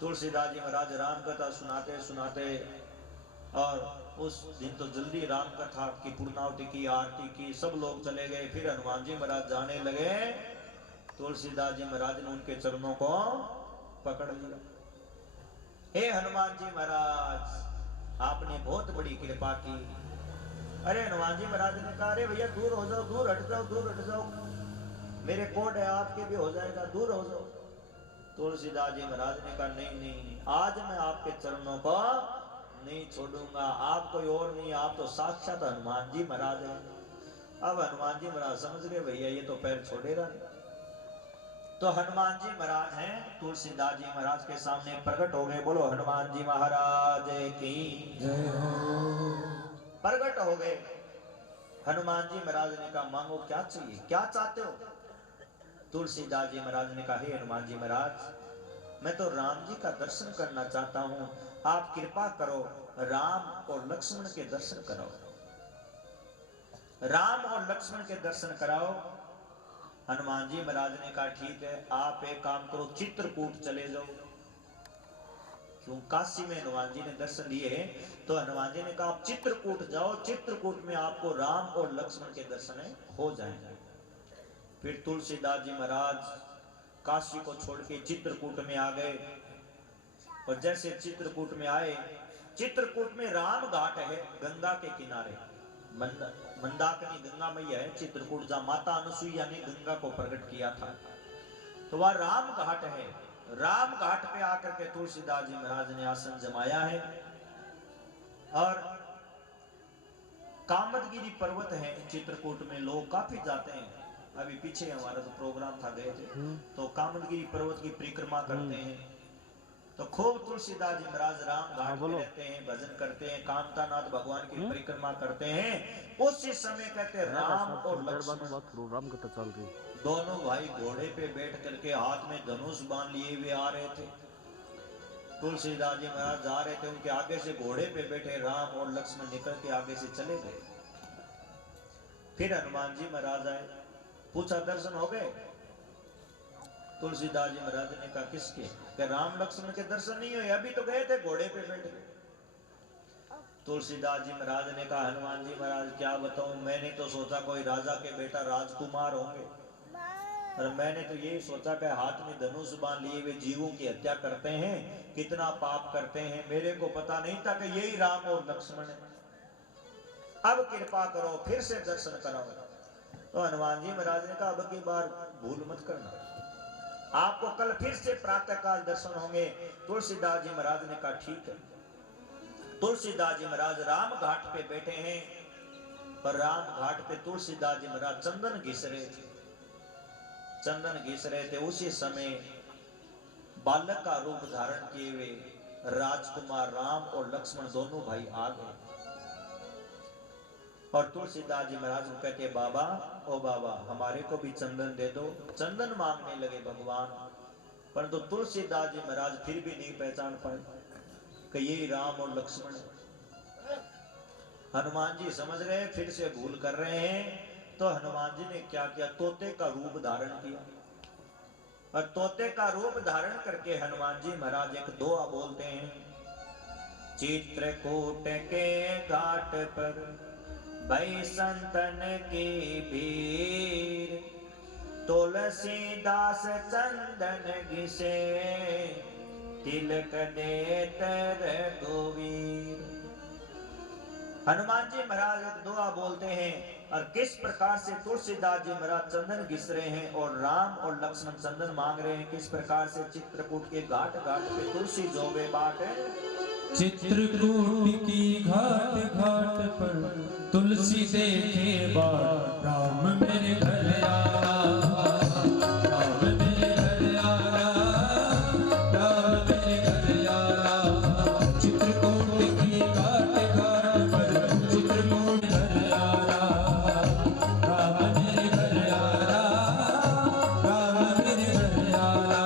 तुलसीदास जी महाराज राम कथा सुनाते सुनाते, और उस दिन तो जल्दी राम कथा की पूर्णावती की, आरती की, सब लोग चले गए। फिर हनुमान जी महाराज जाने लगे, तुलसीदास जी महाराज ने उनके चरणों को पकड़ लिया। हे हनुमान जी महाराज, आपने बहुत बड़ी कृपा की। अरे हनुमान जी महाराज ने कहा अरे भैया दूर हो जाओ, दूर हट जाओ, दूर हट जाओ, मेरे कोड है आपके भी हो जाएगा, दूर हो जाओ। तुलसीदास जी महाराज ने कहा नहीं नहीं, आज मैं आपके चरणों को नहीं छोड़ूंगा, आप कोई और नहीं, आप तो साक्षात हनुमान जी महाराज हैं। अब हनुमान जी महाराज समझ गए भैया ये तो पैर छोड़ेगा नहीं। तो हनुमान जी महाराज हैं, तुलसीदास जी महाराज के सामने प्रकट हो गए। बोलो हनुमान जी महाराज की जय हो। प्रकट हो गए। हनुमान जी महाराज ने कहा मांगो क्या चाहिए, क्या चाहते हो। तुलसीदास जी महाराज ने कहा हे हनुमान जी महाराज, मैं तो राम जी का दर्शन करना चाहता हूं, आप कृपा करो राम और लक्ष्मण के दर्शन कराओ, राम और लक्ष्मण के दर्शन कराओ। हनुमान जी महाराज ने कहा ठीक है, आप एक काम करो, चित्रकूट चले जाओ। क्यों, काशी में हनुमान जी ने दर्शन दिए, तो हनुमान जी ने कहा आप चित्रकूट जाओ, चित्रकूट में आपको राम और लक्ष्मण के दर्शन हो जाएंगे। फिर तुलसीदास जी महाराज काशी को छोड़ के चित्रकूट में आ गए। और जैसे चित्रकूट में आए, चित्रकूट में राम घाट है गंगा के किनारे, मंदाकिनी गंगा मैया है चित्रकूट, जहां माता अनुसुईया ने गंगा को प्रकट किया था, तो वह राम घाट है। राम घाट पे आकर के तुलसीदास जी महाराज ने आसन जमाया है। और कामदगिरी पर्वत है चित्रकूट में, लोग काफी जाते हैं। अभी पीछे हमारा जो प्रोग्राम था गए थे, तो कामदगिरी पर्वत की परिक्रमा करते हैं। तो खूब तुलसीदास जी महाराज राम घाट पे रहते हैं, भजन करते हैं, कामतानाथ भगवान की परिक्रमा करते हैं। उसी समय कहते हैं राम और लक्ष्मण दोनों भाई घोड़े पे बैठ करके हाथ में धनुष बांध लिए हुए आ रहे थे। तुलसीदास जी महाराज जा रहे थे, उनके आगे से घोड़े पे बैठे राम और लक्ष्मण निकल के आगे से चले गए। फिर हनुमान जी महाराज आए, पूछा दर्शन हो गए। तुलसीदास जी महाराज ने कहा किसके, कि राम लक्ष्मण के दर्शन नहीं हुए, अभी तो गए थे घोड़े पे बैठे। तुलसीदास जी महाराज ने कहा हनुमान जी महाराज क्या बताऊं, मैंने तो सोचा कोई राजा के बेटा राजकुमार होंगे, और मैंने तो यही सोचा कि हाथ में धनुष बांध लिए वे जीवों की हत्या करते हैं, कितना पाप करते हैं, मेरे को पता नहीं था कि यही राम और लक्ष्मण है। अब कृपा करो फिर से दर्शन कराओ। तो हनुमान जी महाराज ने कहा अब की बार भूल मत करना, आपको कल फिर से प्रातः काल दर्शन होंगे। तुलसीदास जी महाराज ने कहा ठीक है। तुलसीदास जी महाराज राम घाट पे बैठे हैं, पर राम घाट पे तुलसीदास जी महाराज चंदन घिस रहे थे, चंदन घिस रहे थे। उसी समय बालक का रूप धारण किए हुए राजकुमार राम और लक्ष्मण दोनों भाई आ गए, और तुलसीदास जी महाराज को कहते बाबा, ओ बाबा हमारे को भी चंदन दे दो। चंदन मांगने लगे भगवान, परंतु तुलसीदास जी महाराज फिर भी नहीं पहचान पाए कि यही राम और लक्ष्मण है। हनुमान जी समझ गए फिर से भूल कर रहे हैं, तो हनुमान जी ने क्या किया, तोते का रूप धारण किया, और तोते का रूप धारण करके हनुमान जी महाराज एक दोहा बोलते हैं। चित्रकूट के घाट पर भई संतन की भीड़, तुलसीदास चंदन घिसे, तिलक देत रघुवीर। हनुमान जी महाराज एक दुआ बोलते हैं, और किस प्रकार से तुलसीदास जी महाराज चंदन घिस रहे हैं और राम और लक्ष्मण चंदन मांग रहे हैं। किस प्रकार से चित्रकूट के घाट घाट पे तुलसी जोबे बाट, चित्रकूट की घाट घाट पर तुलसी देखे बाट, राम मेरे घर आया, राम मेरे घर आया, राम मेरे घर आया। चित्रकूट की घाट घाट पर चित्रकूट घर आया, राम मेरे घर आया, राम मेरे घर आया।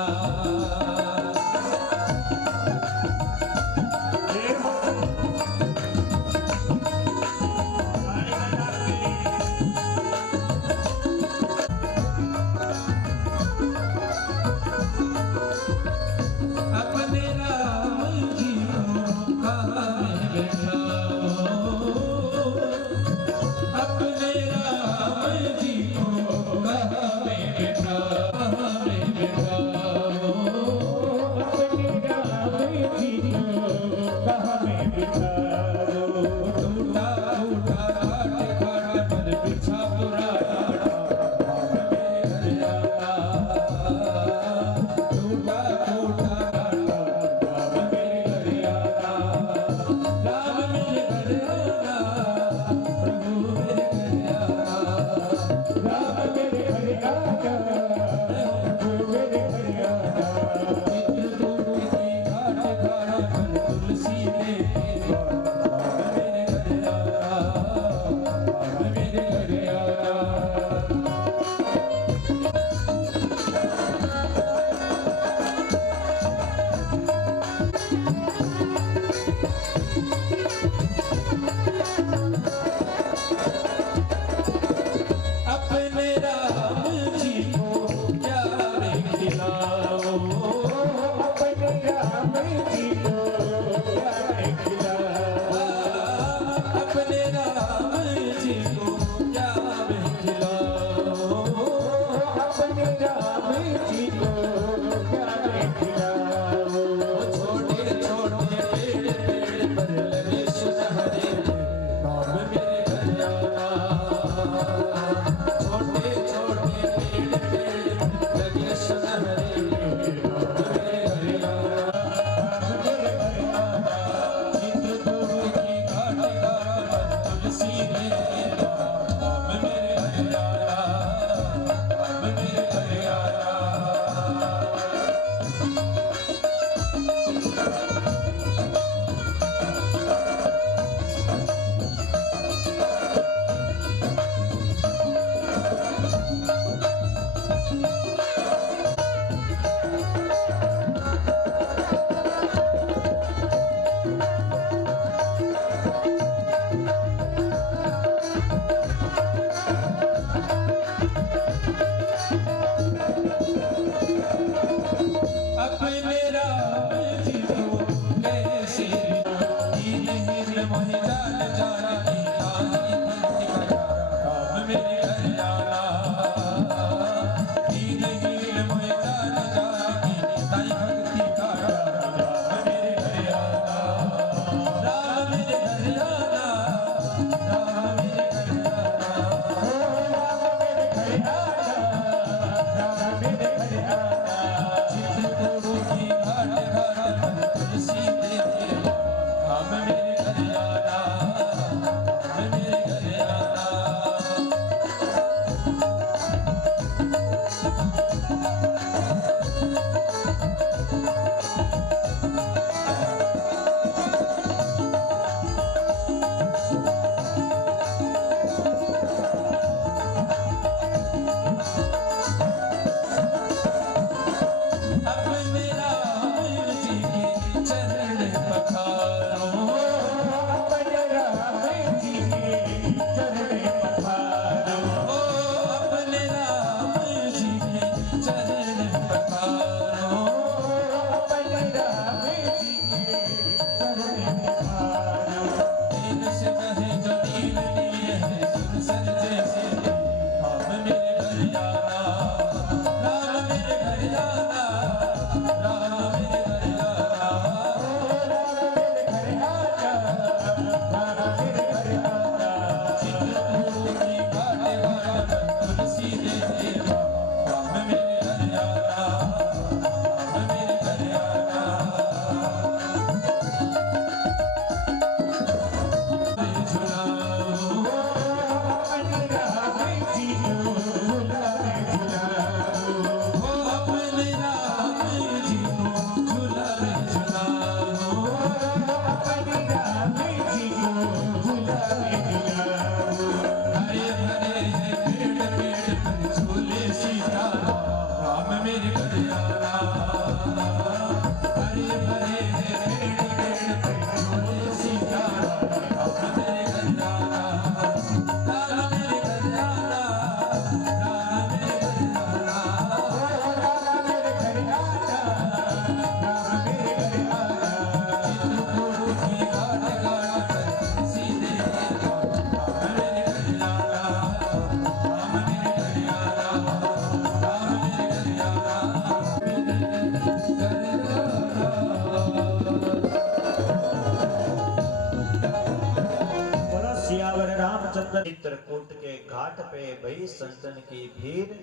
चित्रकूट के घाट पे भई संतन की भीड़,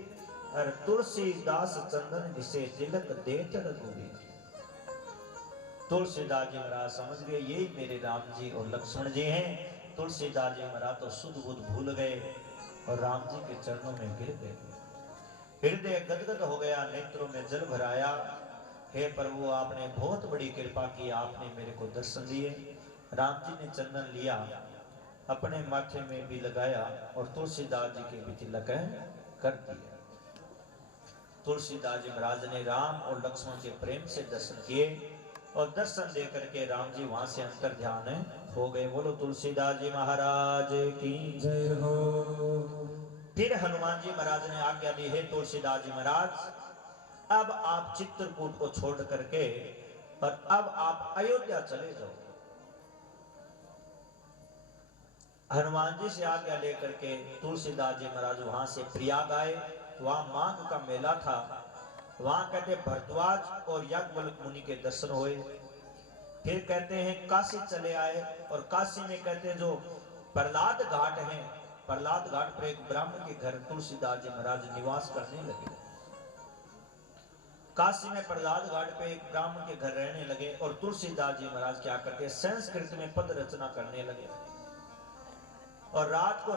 और तुलसीदास चंदन जिसे तिलक देत रघुवीर। तुलसीदास जी महाराज समझ गए यही मेरे राम जी और लक्ष्मण जी हैं। तुलसीदास जी महाराज तो सुध बुध भूल गए और राम जी के चरणों में गिर गए। हृदय गदगद हो गया, नेत्रों में जल भराया। हे प्रभु, आपने बहुत बड़ी कृपा की, आपने मेरे को दर्शन दिए। राम जी ने चंदन लिया, अपने माथे में भी लगाया और तुलसीदास जी के भी तिलक कर दिया। तुलसीदास जी महाराज ने राम और लक्ष्मण के प्रेम से दर्शन किए और दर्शन दे करके राम जी वहां से अंतर ध्यान हो गए। बोलो तुलसीदास जी महाराज की जय हो। फिर हनुमान जी महाराज ने आज्ञा दी, है तुलसीदास जी महाराज, अब आप चित्रकूट को छोड़ करके और अब आप अयोध्या चले जाओ। हनुमान जी से आज्ञा लेकर के तुलसीदास जी महाराज वहां से प्रयाग आए। वहां माघ का मेला था। वहां कहते भरद्वाज और याज्ञवल्क्य मुनि के दर्शन हुए। फिर कहते हैं काशी चले आए और काशी में कहते जो प्रहलाद घाट है, प्रहलाद घाट पर एक ब्राह्मण के घर तुलसीदास जी महाराज निवास करने लगे। काशी में प्रहलाद घाट पे एक ब्राह्मण के घर रहने लगे और तुलसीदास जी महाराज क्या करते संस्कृत में पद रचना करने लगे। और रात को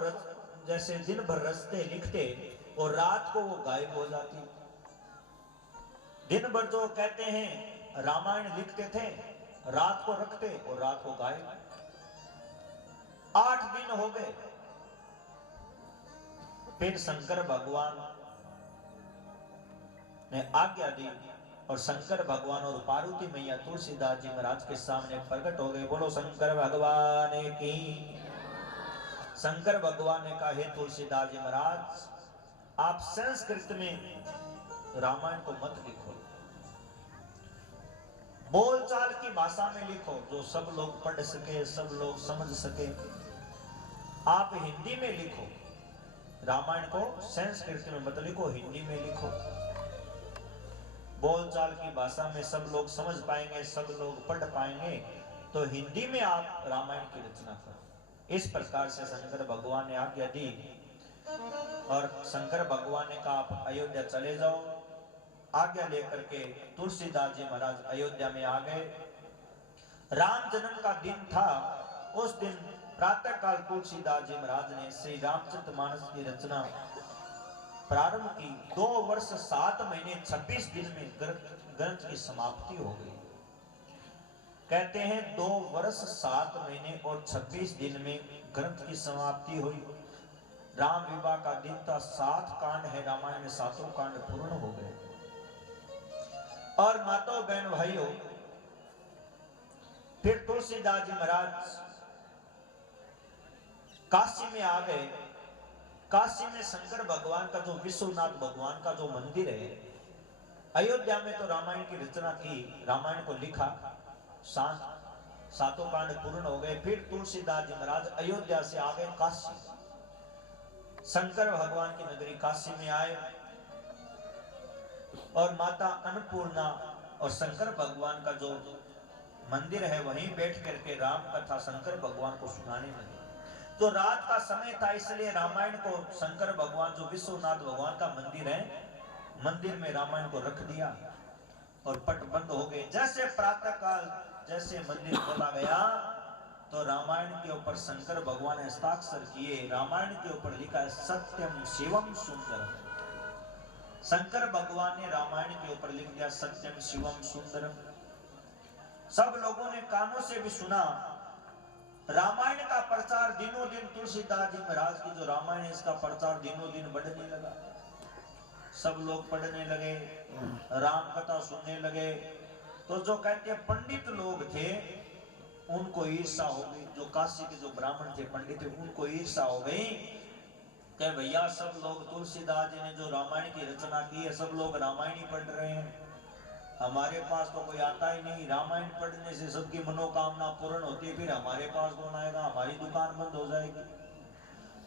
जैसे दिन भर रचते लिखते और रात को वो गायब हो जाती। दिन भर जो कहते हैं रामायण लिखते थे, रात को रखते और रात को गायब। 8 दिन हो गए। फिर शंकर भगवान ने आज्ञा दी और शंकर भगवान और पार्वती मैया तुलसीदास जी महाराज के सामने प्रकट हो गए। बोलो शंकर भगवान की। शंकर भगवान ने कहा, हे तुलसीदास जी महाराज, आप संस्कृत में रामायण को मत लिखो, बोलचाल की भाषा में लिखो जो सब लोग पढ़ सके, सब लोग समझ सके। आप हिंदी में लिखो, रामायण को संस्कृत में मत लिखो, हिंदी में लिखो। बोलचाल की भाषा में सब लोग समझ पाएंगे, सब लोग पढ़ पाएंगे, तो हिंदी में आप रामायण की रचना करो। इस प्रकार से शंकर भगवान ने आज्ञा दी और शंकर भगवान ने कहा आप अयोध्या चले जाओ। आज्ञा लेकर के तुलसीदास जी महाराज अयोध्या में आ गए। राम जन्म का दिन था। उस दिन प्रातः काल तुलसीदास जी महाराज ने श्री रामचरितमानस की रचना प्रारंभ की। 2 वर्ष 7 महीने 26 दिन में ग्रंथ की समाप्ति हो गई। कहते हैं 2 वर्ष 7 महीने और 26 दिन में ग्रंथ की समाप्ति हुई। राम विवाह का दिन था। 7 कांड है रामायण में, 7 कांड पूर्ण हो गए। और माताओं बहन भाइयों, फिर तुलसीदास जी महाराज काशी में आ गए। काशी में शंकर भगवान का जो विश्वनाथ भगवान का जो मंदिर है, अयोध्या में तो रामायण की रचना की, रामायण को लिखा, 7 कांड पूर्ण हो गए। फिर तुलसीदास जी महाराज अयोध्या से आ गए काशी। शंकर भगवान की नगरी काशी में आए और माता अन्नपूर्णा और शंकर भगवान का जो मंदिर है वहीं बैठ करके राम कथा शंकर भगवान को सुनाने लगे। तो रात का समय था, इसलिए रामायण को शंकर भगवान जो विश्वनाथ भगवान का मंदिर है, मंदिर में रामायण को रख दिया और पट बंद हो गए। जैसे प्रातः काल जैसे मंदिर खोला गया तो रामायण के ऊपर शंकर भगवान ने हस्ताक्षर किए। रामायण के ऊपर लिखा है सत्यम शिवम सुंदरम। शंकर भगवान ने रामायण के ऊपर लिख दिया सत्यम शिवम सुंदरम। सब लोगों ने कानों से भी सुना। रामायण का प्रचार दिनों दिन, तुलसीदास जी महाराज की जो रामायण है इसका प्रचार दिनों दिन बढ़ने लगा। सब लोग पढ़ने लगे, राम कथा सुनने लगे। तो जो कहते हैं पंडित लोग थे उनको ईर्षा हो गई। जो काशी के जो ब्राह्मण थे, पंडित थे, उनको ईर्षा हो गई कि भैया सब लोग तुलसीदास जी ने जो रामायण की रचना की है, सब लोग रामायण ही पढ़ रहे हैं, हमारे पास तो कोई आता ही नहीं। रामायण पढ़ने से सबकी मनोकामना पूर्ण होती है, फिर हमारे पास कौन आएगा, हमारी दुकान बंद हो जाएगी।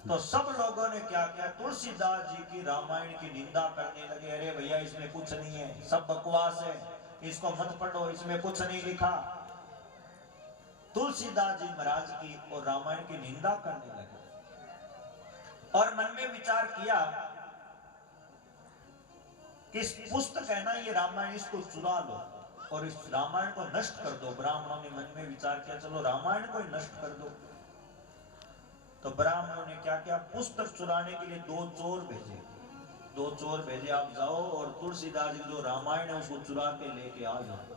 तो सब लोगों ने क्या किया, तुलसीदास जी की रामायण की निंदा करने लगे। अरे भैया इसमें कुछ नहीं है, सब बकवास है, इसको मत पढ़ो, इसमें कुछ नहीं लिखा। तुलसीदास जी महाराज की और रामायण की निंदा करने लगे। और मन में विचार किया कि इस पुस्तक है ना ये रामायण, इसको चुरा लो और इस रामायण को नष्ट कर दो। ब्राह्मणों ने मन में विचार किया चलो रामायण को ही नष्ट कर दो। तो ब्राह्मणों ने क्या किया, पुस्तक चुराने के लिए दो चोर भेजे। दो चोर भेजे, आप जाओ और तुलसीदास जी जो रामायण है उसको चुरा के लेके आ जाओ।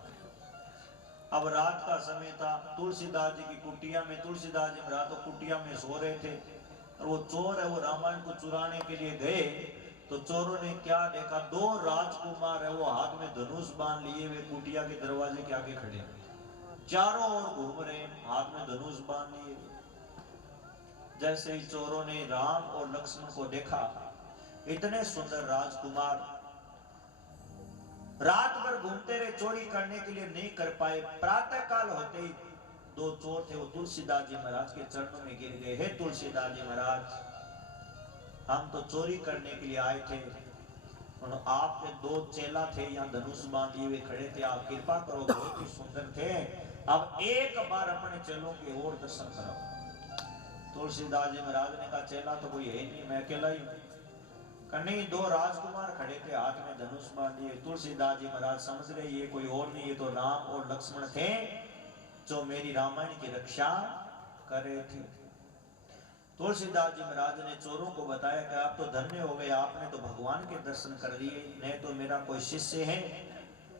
अब रात का समय था, तुलसीदास जी की कुटिया में, तुलसीदास जी महाराज तो कुटिया में सो रहे थे और वो चोर है वो रामायण को चुराने के लिए गए। तो चोरों ने क्या देखा, दो राजकुमार है वो हाथ में धनुष बांध लिए वे कुटिया के दरवाजे के आगे खड़े, चारों ओर घूम रहे, हाथ में धनुष बांध लिए। जैसे ही चोरों ने राम और लक्ष्मण को देखा, इतने सुंदर राजकुमार, रात भर घूमते रहे, चोरी करने के लिए नहीं कर पाए। प्रातः काल होते ही दो चोर थे वो तुलसीदास जी महाराज के चरणों में गिर गए। हे तुलसीदास जी महाराज, हम तो चोरी करने के लिए आए थे और आपके दो चेला थे यहाँ धनुष बांधिए हुए खड़े थे, आप कृपा करो, बहुत ही सुंदर थे, अब एक बार अपने चेलों के और दर्शन करो। तुलसीदास जी महाराज ने कहा चेला तो कोई है नहीं, मैं अकेला ही हूँ। नहीं, दो राजकुमार खड़े थे हाथ में धनुष बांधिए। तुलसीदास जी महाराज समझ गए ये कोई और नहीं, ये तो राम और लक्ष्मण थे जो मेरी रामायण की रक्षा कर रहे थे। तुलसीदास जी महाराज ने चोरों को बताया कि आप तो धन्य हो गए, आपने तो भगवान के दर्शन कर लिए, न तो मेरा कोई शिष्य है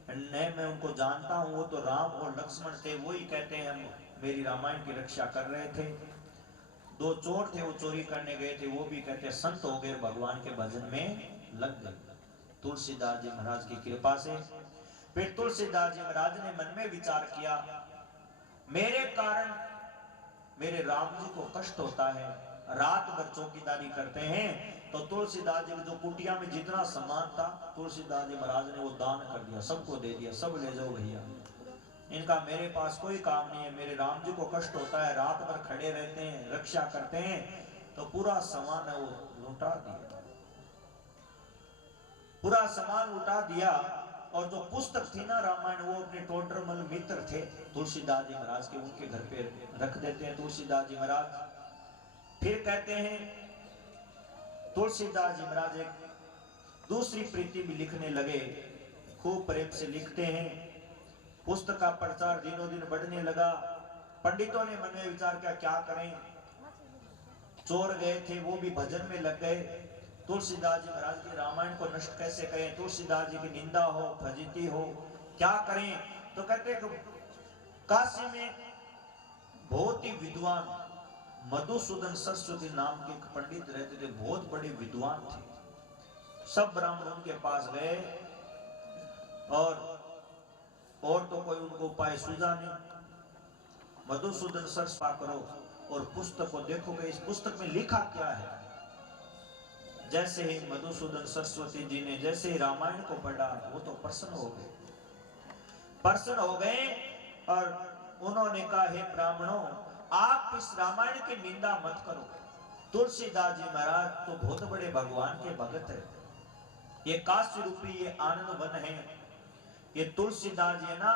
न मैं उनको जानता हूँ, वो तो राम और लक्ष्मण थे, वही कहते हैं हम मेरी रामायण की रक्षा कर रहे थे। दो चोर थे वो चोरी करने गए थे, वो भी कहते संत हो गए, भगवान के भजन में लग गए तुलसीदास जी महाराज की कृपा से। फिर तुलसीदास जी महाराज ने मन में विचार किया मेरे कारण मेरे राम जी को कष्ट होता है, रात भर चौकीदारी करते हैं। तो तुलसीदास जी जो कुटिया में जितना सामान था तुलसीदास जी महाराज ने वो दान कर दिया, सबको दे दिया, सब ले जाओ भैया, इनका मेरे पास कोई काम नहीं है, मेरे राम जी को कष्ट होता है, रात भर खड़े रहते हैं, रक्षा करते हैं। तो पूरा सामान है वो लुटा दिया, पूरा सामान लुटा दिया। और जो पुस्तक थी ना रामायण, वो अपने टोडरमल मित्र थे तुलसीदास जी महाराज के, उनके घर पे रख देते हैं तुलसीदास जी महाराज। फिर कहते हैं तुलसीदास जी महाराज एक दूसरी प्रीति भी लिखने लगे, खूब प्रेम से लिखते हैं। पुस्तक का प्रचार दिनों दिन बढ़ने लगा। पंडितों ने मन में विचार किया क्या करें, चोर गए थे वो भी भजन में लग गए, तुलसीदास जी महाराज के रामायण को नष्ट कैसे करें, तुलसीदास जी की निंदा हो, फजीती हो, क्या करें। तो कहते काशी में बहुत ही विद्वान मधुसूदन सरस्वती नाम के एक पंडित रहते थे, बहुत बड़े विद्वान थे। सब ब्राह्मण उनके पास गए और तो कोई उनको उपाय सूझा नहीं। मधुसूदन सरस्वती करो और पुस्तक को देखोगे इस पुस्तक में लिखा क्या है। जैसे ही मधुसूदन सरस्वती जी ने जैसे ही रामायण को पढ़ा वो तो प्रसन्न हो गए, प्रसन्न हो गए और उन्होंने कहा हे ब्राह्मणों, आप इस रामायण की निंदा मत करो, तुलसीदास जी महाराज तो बहुत बड़े भगवान के भगत है, ये काशी रूपी ये आनंद वन है, ये तुलसीदास जी ना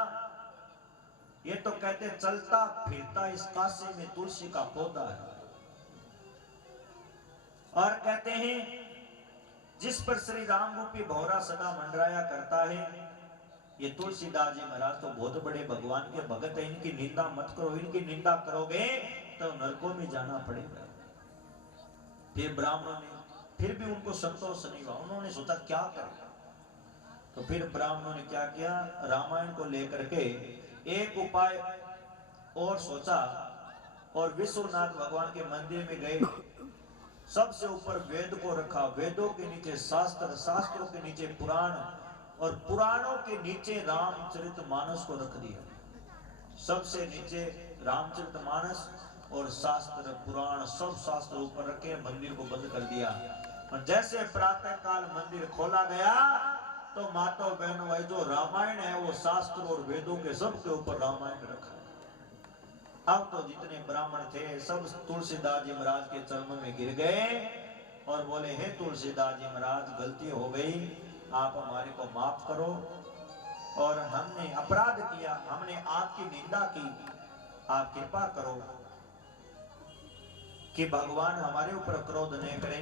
ये तो कहते चलता फिरता इस काशी में तुलसी का पौधा है। और कहते हैं जिस पर श्री राम रूपी भौरा सदा मंडराया करता है, ये तुलसीदास जी महाराज तो बहुत बड़े भगवान के भगत है, इनकी निंदा मत करो, इनकी निंदा करोगे तो नरकों में जाना पड़ेगा। फिर ब्राह्मणों ने फिर भी उनको संतोष नहीं हुआ, उन्होंने सोचा क्या करें। तो फिर ब्राह्मणों ने क्या किया, रामायण को लेकर के एक उपाय और सोचा और विश्वनाथ भगवान के मंदिर में गए, सबसे ऊपर वेद को रखा, वेदों के नीचे शास्त्र, शास्त्रों के नीचे पुराण और पुराणों के नीचे रामचरितमानस को रख दिया। सबसे नीचे रामचरितमानस और शास्त्र पुराण सब शास्त्र ऊपर रखे, मंदिर को बंद कर दिया। और जैसे प्रातः काल मंदिर खोला गया तो माता बहनों भाई जो रामायण है वो शास्त्र और वेदों के सबके ऊपर रामायण रखा। अब तो जितने ब्राह्मण थे सब तुलसीदास जी महाराज के चरणों में गिर गए और बोले हे तुलसीदास जी महाराज, गलती हो गई, आप हमारे को माफ करो और हमने अपराध किया, हमने आपकी निंदा की, आप कृपा करो। कि भगवान हमारे ऊपर क्रोध नहीं करें,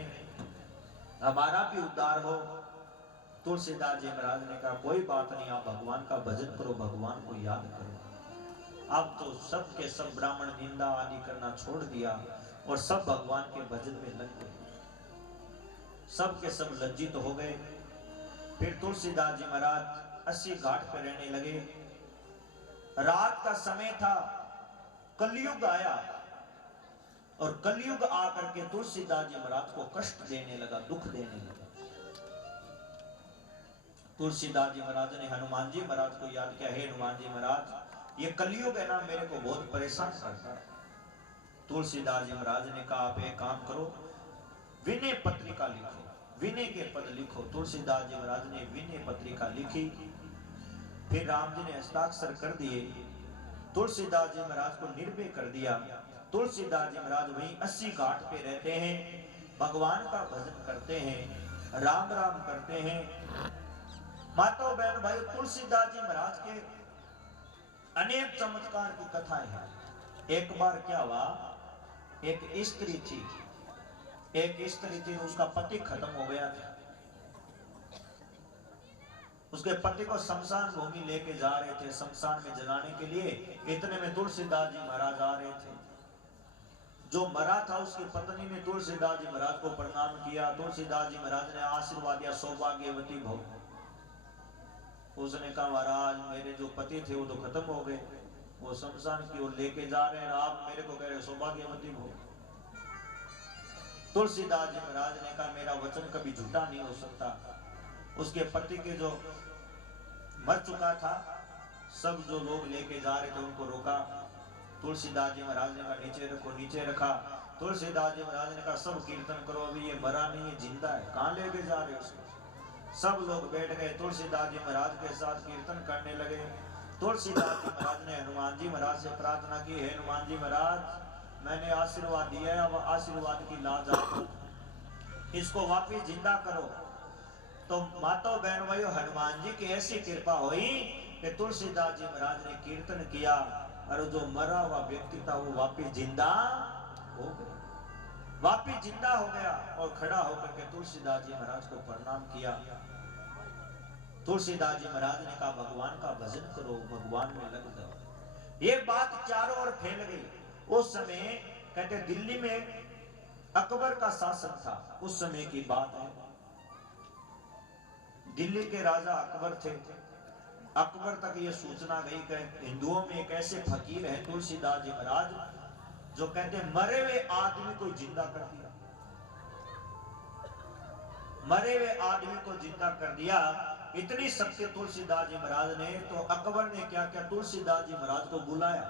हमारा भी उद्धार हो। तुलसीदास जी महाराज ने कहा कोई बात नहीं, आप भगवान का भजन करो, भगवान को याद करो। अब तो सब के सब ब्राह्मण निंदा आदि करना छोड़ दिया और सब भगवान के भजन में लग गए, सब के सब लज्जित हो गए। फिर तुलसीदास जी महाराज 80 घाट पर रहने लगे। रात का समय था, कलयुग आया और कलयुग आकर के तुलसीदास जी महाराज को कष्ट देने लगा, दुख देने लगा। तुलसीदास जी महाराज ने हनुमान जी महाराज को याद किया, हे हनुमान जी महाराज ये कलयुग है ना, मेरे को बहुत परेशान करता है। तुलसीदास जी महाराज ने कहा आप एक काम करो, विनय पत्रिका लिखो, विनय के पद लिखो। तुलसीदास जी महाराज ने विनय पत्रिका लिखी, फिर राम जी ने हस्ताक्षर कर दिए, तुलसीदास जी महाराज को निर्भय कर दिया। तुलसीदास जी महाराज वहीं 80 घाट पे रहते हैं, भगवान का भजन करते हैं, राम राम करते हैं। माताओं बहन भाई, तुलसीदास जी महाराज के अनेक चमत्कार की कथाएं हैं। एक बार क्या हुआ, एक स्त्री थी, उसका पति खत्म हो गया था। उसके पति को शमशान भूमि लेके जा रहे थे, शमशान में जलाने के लिए। इतने में तुलसीदास जी महाराज आ रहे थे। जो मरा था उसकी पत्नी ने तुलसीदास जी महाराज को प्रणाम किया। तुलसीदास जी महाराज ने आशीर्वाद दिया, सौभाग्यवती भव। उसने कहा महाराज मेरे जो पति थे वो तो खत्म हो गए, वो शमशान की ओर लेके जा रहे हैं, आप मेरे को कह रहे सौभाग्यवती भव। तुलसीदास जी महाराज ने कहा मेरा वचन कभी झूठा नहीं हो सकता। उसके पति के जो मर चुका था, सब जो लोग लेके जा रहे थे उनको रोका। तुलसीदास जी महाराज ने कहा नीचे रखो, नीचे रखा। तुलसीदास जी महाराज ने कहा सब कीर्तन करो, अभी ये मरा नहीं है, जिंदा है, कहां लेके जा रहे हो उसको। सब लोग बैठ गए, तुलसीदास जी महाराज के साथ कीर्तन करने लगे। तुलसीदास जी महाराज ने हनुमान जी महाराज से प्रार्थना की, हे हनुमान जी महाराज मैंने आशीर्वाद दिया है, अब आशीर्वाद की लाज आपको, इसको वापिस जिंदा करो। तो माताओं बहन भाइयों, हनुमान जी की ऐसी कृपा हुई कि तुलसीदास जी महाराज ने कीर्तन किया और जो मरा हुआ व्यक्ति था वो वापिस जिंदा हो गया, वापिस जिंदा हो गया और खड़ा होकर के तुलसीदास जी महाराज को प्रणाम किया। तुलसीदास जी महाराज ने कहा भगवान का भजन करो, भगवान में लग जाओ। ये बात चारों ओर फैल गई। उस समय कहते दिल्ली में अकबर का शासन था, उस समय की बात है। दिल्ली के राजा अकबर थे। अकबर तक ये सूचना गई कि हिंदुओं में एक ऐसे फकीर है तुलसीदास जी महाराज, जो कहते मरे हुए आदमी को जिंदा कर दिया, मरे हुए आदमी को जिंदा कर दिया। इतनी शक्ति तुलसीदास जी महाराज ने, तो अकबर ने क्या किया, तुलसीदास जी महाराज को बुलाया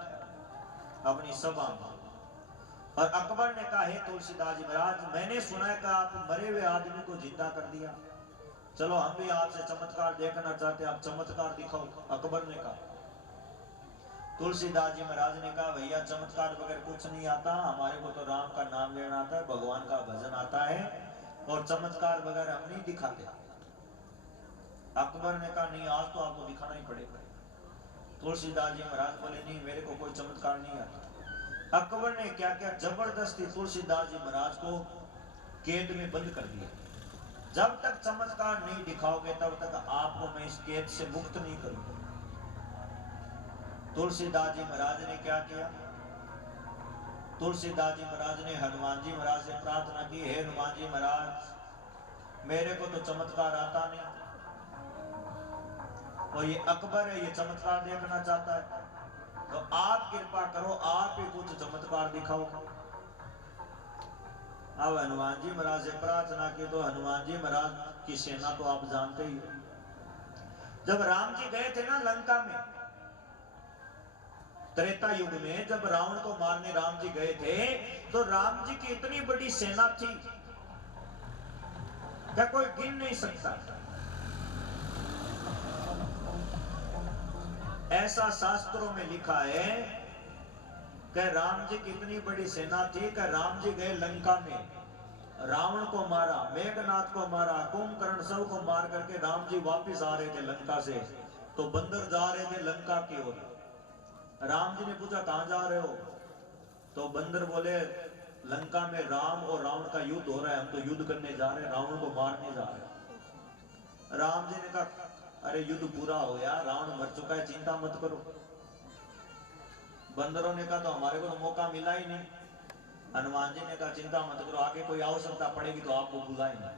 अपनी सभा में और अकबर ने कहा हे तुलसीदास जी महाराज मैंने सुना है कि आप मरे हुए आदमी को जिंदा कर दिया, चलो हम भी आपसे चमत्कार देखना चाहते हैं, आप चमत्कार दिखाओ। अकबर ने कहा। तुलसीदास जी महाराज ने कहा भैया चमत्कार वगैरह कुछ नहीं आता, हमारे को तो राम का नाम लेना आता है, भगवान का भजन आता है और चमत्कार वगैरह हम नहीं दिखाते। अकबर ने कहा नहीं आज तो आपको दिखाना ही पड़ेगा। तुलसीदास जी महाराज बोले नहीं मेरे को कोई चमत्कार नहीं आता। अकबर ने क्या किया, जबरदस्ती तुलसीदास जी महाराज को कैद में बंद कर दिया। जब तक चमत्कार नहीं दिखाओगे तब तक आपको मैं इस कैद से मुक्त नहीं करूंगा। तुलसीदास जी महाराज ने क्या किया, तुलसीदास जी महाराज ने हनुमान जी महाराज से प्रार्थना की, हे हनुमान जी महाराज मेरे को तो चमत्कार आता नहीं और ये अकबर है, ये चमत्कार देखना चाहता है, तो आप कृपा करो, आप ही कुछ चमत्कार दिखाओ। अब हनुमान जी महाराज से प्रार्थना की तो हनुमान जी महाराज की सेना तो आप जानते ही हो। जब राम जी गए थे ना लंका में, त्रेता युग में जब रावण को मारने राम जी गए थे, तो राम जी की इतनी बड़ी सेना थी क्या कोई गिन नहीं सकता। ऐसा शास्त्रों में लिखा है कि राम जी की इतनी बड़ी सेना थी कि राम जी गए लंका में, रावण को मारा, मेघनाथ को मारा, कुंभकर्ण सब को मार करके राम जी वापिस आ रहे थे लंका से, तो बंदर जा रहे थे लंका की ओर। राम जी ने पूछा कहां जा रहे हो, तो बंदर बोले लंका में राम और रावण का युद्ध हो रहा है, हम तो युद्ध करने जा रहे हैं, रावण को मारने जा रहे हैं। राम जी ने कहा अरे युद्ध पूरा हो गया, रावण मर चुका है, चिंता मत करो। बंदरों ने कहा तो हमारे को तो मौका मिला ही नहीं। हनुमान जी ने कहा चिंता मत करो, आगे कोई आवश्यकता पड़ेगी तो आपको बुलाएंगे।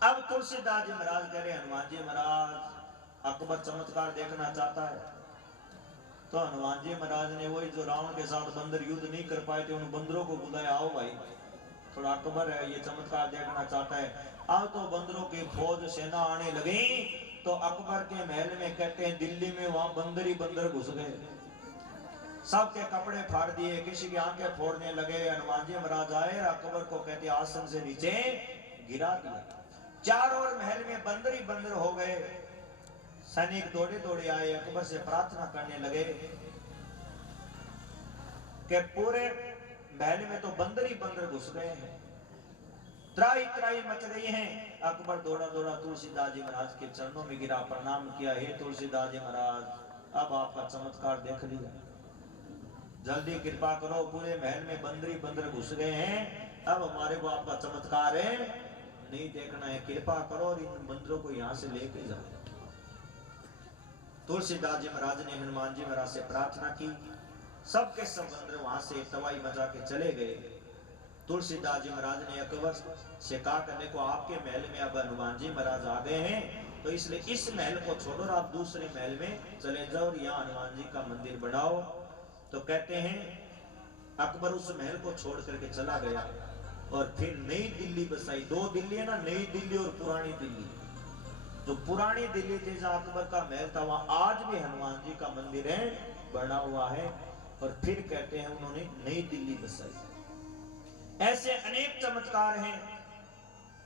अब तुलसीदास जी महाराज कह रहे हनुमान जी महाराज अकबर चमत्कार देखना चाहता है। तो हनुमान जी महाराज ने वही जो रावण के साथ बंदर युद्ध नहीं कर पाए थे, उन बंदरों को बुलाया, आओ भाई थोड़ा अकबर है ये चमत्कार देखना चाहता है। अब तो बंदरों की फौज सेना आने लगी, तो अकबर के महल में कहते हैं दिल्ली में वहां बंदर ही बंदर घुस गए, सबके कपड़े फाड़ दिए, किसी की आंखें फोड़ने लगे। हनुमान जी महाराज आए, अकबर को कहते आसन से नीचे गिरा दिया। चारों ओर महल में बंदर ही बंदर हो गए। सैनिक दौड़े दौड़े आए, अकबर से प्रार्थना करने लगे कि पूरे महल में तो बंदर ही बंदर घुस गए हैं, त्राही त्राही मच रही हैं। अकबर दौड़ा दौड़ा तुलसीदास जी महाराज के चरणों में गिरा, प्रणाम किया, हे तुलसीदास जी महाराज अब आपका चमत्कार देख लिया, जल्दी कृपा करो, पूरे महल में बंदर ही बंदर घुस गए हैं, अब हमारे को आपका चमत्कार है नहीं देखना है, कृपा करो और इन बंदरों को यहां से लेके जाओ। तुलसीदास जी महाराज ने हनुमान जी महाराज से प्रार्थना की, सबके सब बंदर वहां से तवाई मचा के चले गए। तुलसीदास जी महाराज ने अकबर से कहा करने को आपके महल में अब हनुमान जी महाराज आ गए हैं, तो इसलिए इस महल को छोड़ो और आप दूसरे महल में चले जाओ और यहाँ हनुमान जी का मंदिर बनाओ। तो कहते हैं अकबर उस महल को छोड़ करके चला गया और फिर नई दिल्ली बसाई। दो दिल्ली है ना, नई दिल्ली और पुरानी दिल्ली। जो पुरानी दिल्ली थी जहाँ अकबर का महल था, वहां आज भी हनुमान जी का मंदिर है बना हुआ है। और फिर कहते हैं उन्होंने नई दिल्ली बसाई। ऐसे अनेक चमत्कार हैं।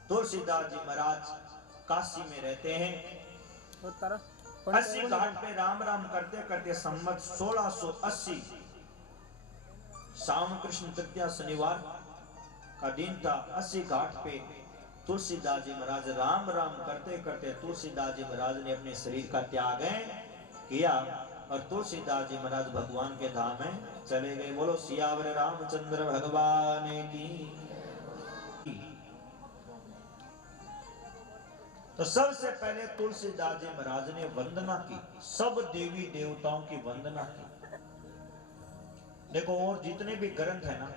तुलसीदास जी महाराज काशी में रहते हैं। 80 घाट पे राम राम करते करते संवत 1680 श्याम कृष्ण तृतीया शनिवार का दिन था। 80 घाट पे तुलसीदास जी महाराज राम राम करते करते तुलसीदास जी महाराज ने अपने शरीर का त्याग किया और तुलसीदास जी महाराज भगवान के धाम में चले गए। बोलो सियावर रामचंद्र भगवान की। तो सबसे पहले तुलसीदास जी महाराज ने वंदना की, सब देवी देवताओं की वंदना की। देखो और जितने भी ग्रंथ है ना,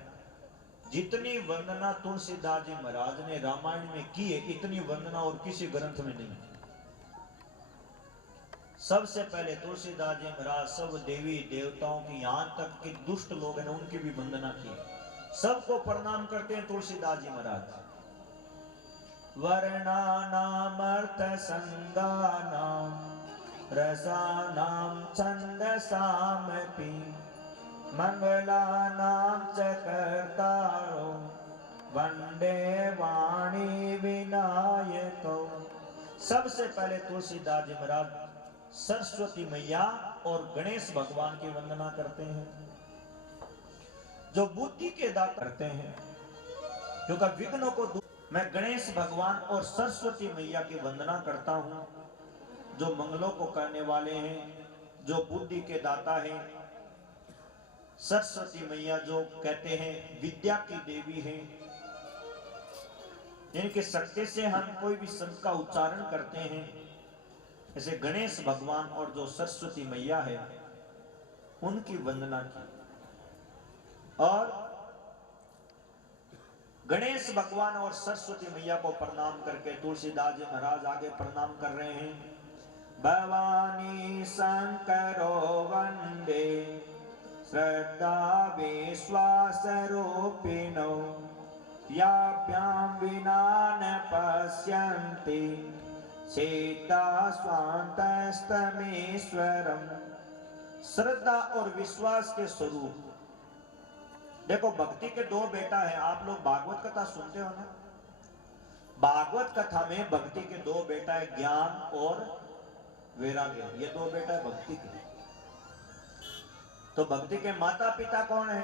जितनी वंदना तुलसीदास जी महाराज ने रामायण में की है, इतनी वंदना और किसी ग्रंथ में नहीं। सबसे पहले तुलसीदास जी महाराज सब देवी देवताओं की, यहां तक कि दुष्ट लोग हैं उनकी भी वंदना की। सबको प्रणाम करते हैं तुलसीदास जी महाराज। वर्णानामर्थ संगानाम रसानाम छंदसामपि मंगलानाम च कर्तारो वंदे वाणी विनायको। सबसे पहले तुलसीदास जी महाराज सरस्वती मैया और गणेश भगवान की वंदना करते हैं, जो बुद्धि के दाता करते हैं, क्योंकि विघ्नों को मैं गणेश भगवान और सरस्वती मैया की वंदना करता हूं, जो मंगलों को करने वाले हैं, जो बुद्धि के दाता हैं। सरस्वती मैया जो कहते हैं विद्या की देवी हैं, इनके शक्ति से हम कोई भी शब्द का उच्चारण करते हैं। ऐसे गणेश भगवान और जो सरस्वती मैया है उनकी वंदना की। और गणेश भगवान और सरस्वती मैया को प्रणाम करके तुलसीदास जी महाराज आगे प्रणाम कर रहे हैं। भवानी शंकरो वंदे श्रद्धा विश्वास रूपिणो याभ्याम विना न पश्यन्ति सीता स्वान्तस्तमेश्वरम। श्रद्धा और विश्वास के स्वरूप। देखो भक्ति के दो बेटा है। आप लोग भागवत कथा सुनते हो ना, भागवत कथा में भक्ति के दो बेटा है, ज्ञान और वैराग्य। ये दो बेटा है भक्ति के। तो भक्ति के माता पिता कौन है?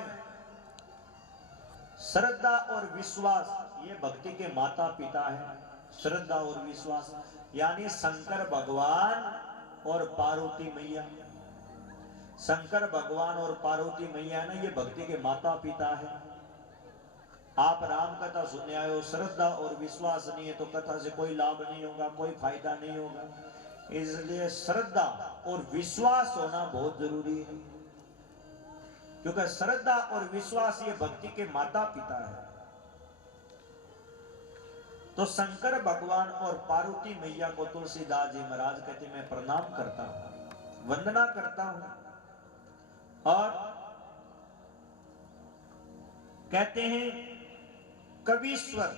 श्रद्धा और विश्वास, ये भक्ति के माता पिता है। श्रद्धा और विश्वास यानी शंकर भगवान और पार्वती मैया। शंकर भगवान और पार्वती मैया ना ये भक्ति के माता पिता है। आप राम कथा सुनने आए हो, श्रद्धा और विश्वास नहीं है तो कथा से कोई लाभ नहीं होगा, कोई फायदा नहीं होगा। इसलिए श्रद्धा और विश्वास होना बहुत जरूरी है, क्योंकि श्रद्धा और विश्वास ये भक्ति के माता पिता है। तो शंकर भगवान और पार्वती मैया को तुलसीदास जी महाराज कहते मैं प्रणाम करता हूं, वंदना करता हूं। और कहते हैं कविश्वर,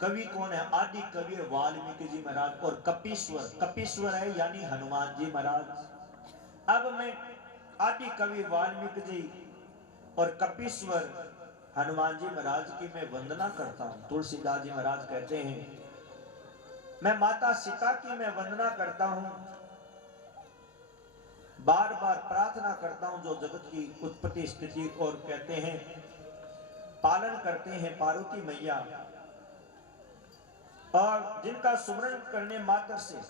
कवि कौन है? आदि कवि वाल्मीकि जी महाराज। और कपीश्वर, कपीश्वर है यानी हनुमान जी महाराज। अब मैं आदि कवि वाल्मीकि जी और कपीश्वर हनुमान जी महाराज की मैं वंदना करता हूं। तुलसीदास जी महाराज कहते हैं मैं माता सीता की मैं वंदना करता हूं, बार बार प्रार्थना करता हूं जो जगत की उत्पत्ति स्थिति और कहते हैं पालन करते हैं पार्वती मैया, और जिनका सुमरन करने मात्र से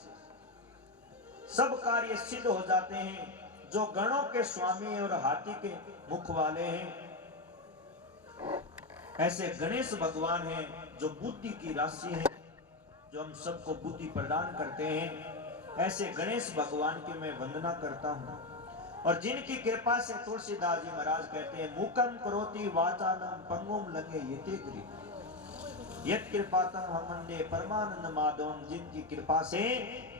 सब कार्य सिद्ध हो जाते हैं, जो गणों के स्वामी और हाथी के मुख वाले हैं। ऐसे गणेश भगवान हैं जो बुद्धि की राशि है, जो हम सबको बुद्धि प्रदान करते हैं। ऐसे गणेश भगवान की मैं वंदना करता हूं, और जिनकी कृपा से तुलसीदास जी महाराज कहते हैं मुकम करोति वाचालम पंगुम लगे यते गिरि यत कृपातम हमंदे परमानंद माधवम। जिनकी कृपा से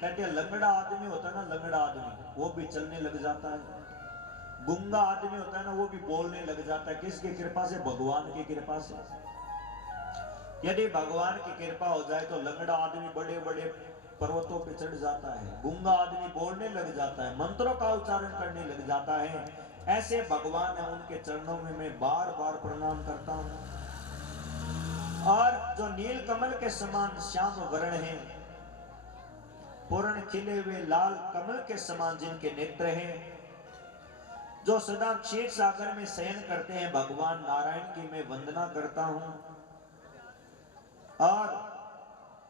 कहते हैं लंगड़ा आदमी होता है ना, लंगड़ा आदमी वो भी चलने लग जाता है, गूंगा आदमी होता है ना वो भी बोलने लग जाता है। किसकी कृपा से? भगवान की कृपा से। यदि भगवान की कृपा हो जाए तो लंगड़ा आदमी बड़े बड़े पर्वतों पे चढ़ जाता है, गूंगा आदमी बोलने लग जाता है, मंत्रों का उच्चारण करने लग जाता है। ऐसे भगवान है, उनके चरणों में मैं बार बार प्रणाम करता हूं। और जो नील कमल के समान श्याम वर्ण है, पूर्ण खिले हुए लाल कमल के समान जिनके नेत्र हैं, जो सदा क्षीर सागर में शयन करते हैं, भगवान नारायण की मैं वंदना करता हूं। और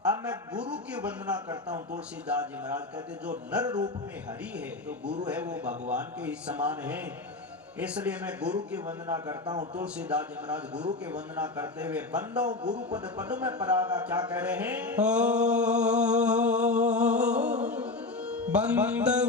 अब मैं गुरु की वंदना करता हूं। तुलसीदास जी महाराज कहते जो नर रूप में हरि है, तो गुरु है वो भगवान के ही समान है, इसलिए मैं गुरु की वंदना करता हूं। तुलसीदास जी महाराज गुरु की वंदना करते हुए बंदो गुरु पद पद में परागा क्या कह रहे हैं? बंदव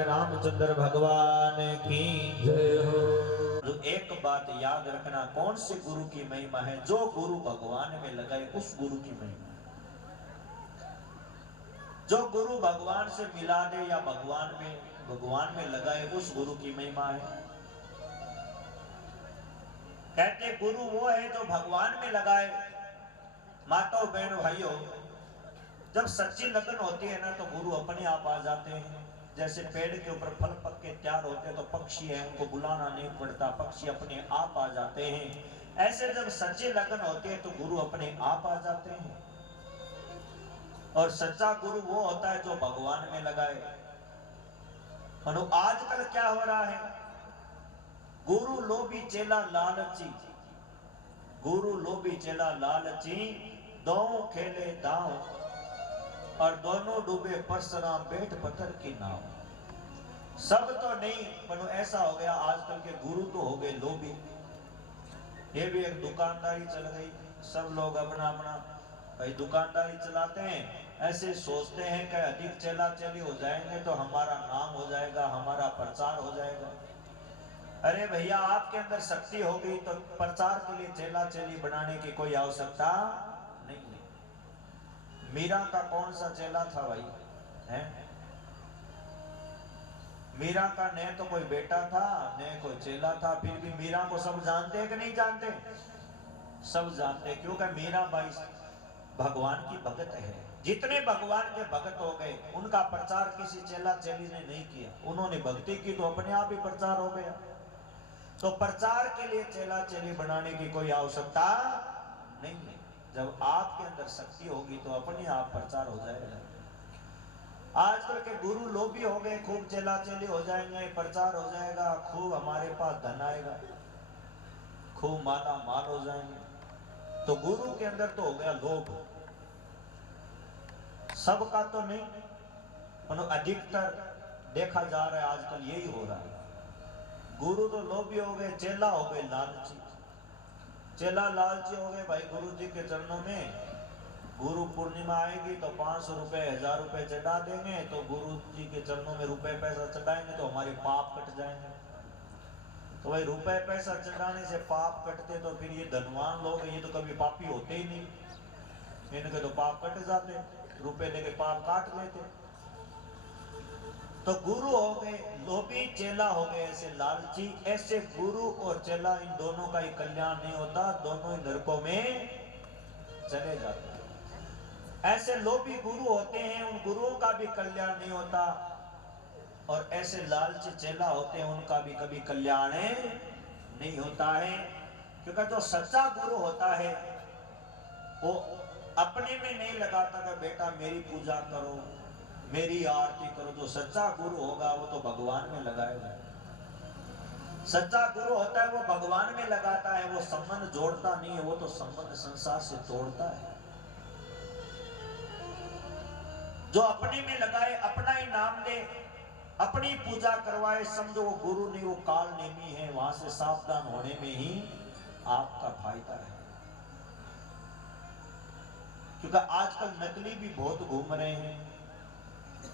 रामचंद्र भगवान की जय हो। जो एक बात याद रखना, कौन से गुरु की महिमा है? जो गुरु भगवान में लगाए उस गुरु की महिमा। जो गुरु भगवान से मिला दे या भगवान में लगाए उस गुरु की महिमा है। कहते गुरु वो है जो भगवान में लगाए। माताओं बहनों भाइयों, जब सच्ची लगन होती है ना तो गुरु अपने आप आ जाते हैं। जैसे पेड़ के ऊपर फल पक के तैयार होते हैं तो पक्षी है उनको बुलाना नहीं पड़ता, पक्षी अपने आप आ जाते हैं। ऐसे जब सच्चे लगन होते हैं तो गुरु अपने आप आ जाते हैं। और सच्चा गुरु वो होता है जो भगवान में लगाए। और आजकल क्या हो रहा है, गुरु लोभी चेला लालची, गुरु लोभी चेला लालची, दोनों खेले दांव और दोनों डूबे परशुराम पेट पत्थर की नाव। सब तो नहीं पर ऐसा हो गया आजकल के गुरु तो हो गए लोभी। ये भी एक दुकानदारी चल गई, सब लोग अपना अपना भाई दुकानदारी चलाते हैं, ऐसे सोचते हैं कि अधिक चेला चेली हो जाएंगे तो हमारा नाम हो जाएगा, हमारा प्रचार हो जाएगा। अरे भैया आपके अंदर शक्ति होगी तो प्रचार के लिए चेला चेली बनाने की कोई आवश्यकता नहीं है। मीरा का कौन सा चेला था भाई, है? मीरा का न तो कोई बेटा था न कोई चेला था, फिर भी मीरा को सब जानते हैं कि नहीं जानते? सब जानते, क्योंकि मीरा बाई भगवान की भगत है। जितने भगवान के भगत हो गए उनका प्रचार किसी चेला चेली ने नहीं किया, उन्होंने भक्ति की तो अपने आप ही प्रचार हो गया। तो प्रचार के लिए चेला चेली बनाने की कोई आवश्यकता नहीं है। जब आपके अंदर शक्ति होगी तो अपने आप प्रचार हो जाएगा। आजकल के गुरु लोभी हो गए, खूब चेला चेली हो जाएंगे, प्रचार हो जाएगा, खूब हमारे पास धन आएगा, खूब माला माल हो जाएंगे। तो गुरु के अंदर तो हो गया लोभ, सबका तो नहीं पर अधिकतर देखा जा रहा है आजकल यही हो रहा है। गुरु तो लोभी हो गए, चेला हो गए लालची। चेला लालची हो गए भाई, गुरु जी के चरणों में गुरु पूर्णिमा आएगी तो 500 रुपए 1000 रुपए चढ़ा देंगे, तो गुरु जी के चरणों में रुपए पैसा चढ़ाएंगे तो हमारे पाप कट जाएंगे। तो भाई रुपए पैसा चढ़ाने से पाप कटते तो फिर ये धनवान लोग ये तो कभी पापी होते ही नहीं, इनके तो पाप कट जाते, रुपए देके पाप काट लेते। तो गुरु हो गए लोभी, चेला हो गए ऐसे लालची। ऐसे गुरु और चेला इन दोनों का ही कल्याण नहीं होता, दोनों ही नरकों में चले जाते हैं। ऐसे लोभी गुरु होते हैं, उन गुरुओं का भी कल्याण नहीं होता, और ऐसे लालची चेला होते हैं उनका भी कभी कल्याण नहीं होता है। क्योंकि जो सच्चा गुरु होता है वो अपने में नहीं लगाता कि बेटा मेरी पूजा करो, मेरी आरती करो। जो सच्चा गुरु होगा वो तो भगवान में लगाएगा। सच्चा गुरु होता है वो भगवान में लगाता है, वो संबंध जोड़ता नहीं है, वो तो संबंध संसार से तोड़ता है। जो अपने में लगाए, अपना ही नाम ले, अपनी पूजा करवाए, समझो वो गुरु नहीं, वो काल नेमी है। वहां से सावधान होने में ही आपका फायदा है। क्योंकि आजकल नकली भी बहुत घूम रहे हैं,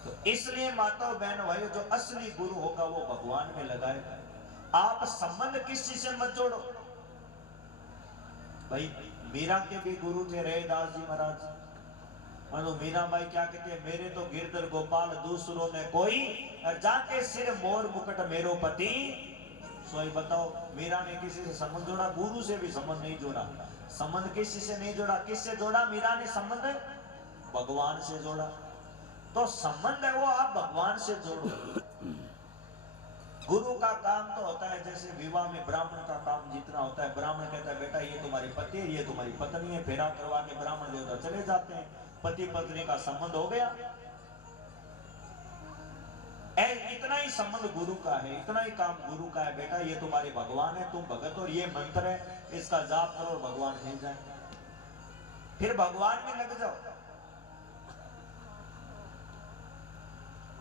तो इसलिए माता बहन भाई जो असली गुरु होगा वो भगवान में लगाएगा। आप संबंध किसी से मत जोड़ो। भाई मीरा के भी गुरु थे रैदास जी महाराज, मतलब मीराबाई क्या कहते हैं, मेरे तो गिरधर गोपाल दूसरों में कोई, जाके सिर मोर मुकुट मेरो पति सोई। बताओ मीरा ने किसी से संबंध जोड़ा? गुरु से भी संबंध नहीं जोड़ा। संबंध किसी से नहीं जोड़ा, किससे जोड़ा? मीरा ने संबंध भगवान से जोड़ा। तो संबंध है वो आप भगवान से जोड़ो। गुरु का काम तो होता है जैसे विवाह में ब्राह्मण का काम जितना होता है, ब्राह्मण कहता है बेटा ये तुम्हारी पति है, ये तुम्हारी पत्नी है, फेरा करवा के ब्राह्मण देवता चले जाते हैं, पति पत्नी का संबंध हो गया। इतना ही संबंध गुरु का है, इतना ही काम गुरु का है। बेटा ये तुम्हारे भगवान है, तुम भगत, और ये मंत्र है, इसका जाप करो और भगवान मिल जाए। फिर भगवान में लग जाओ,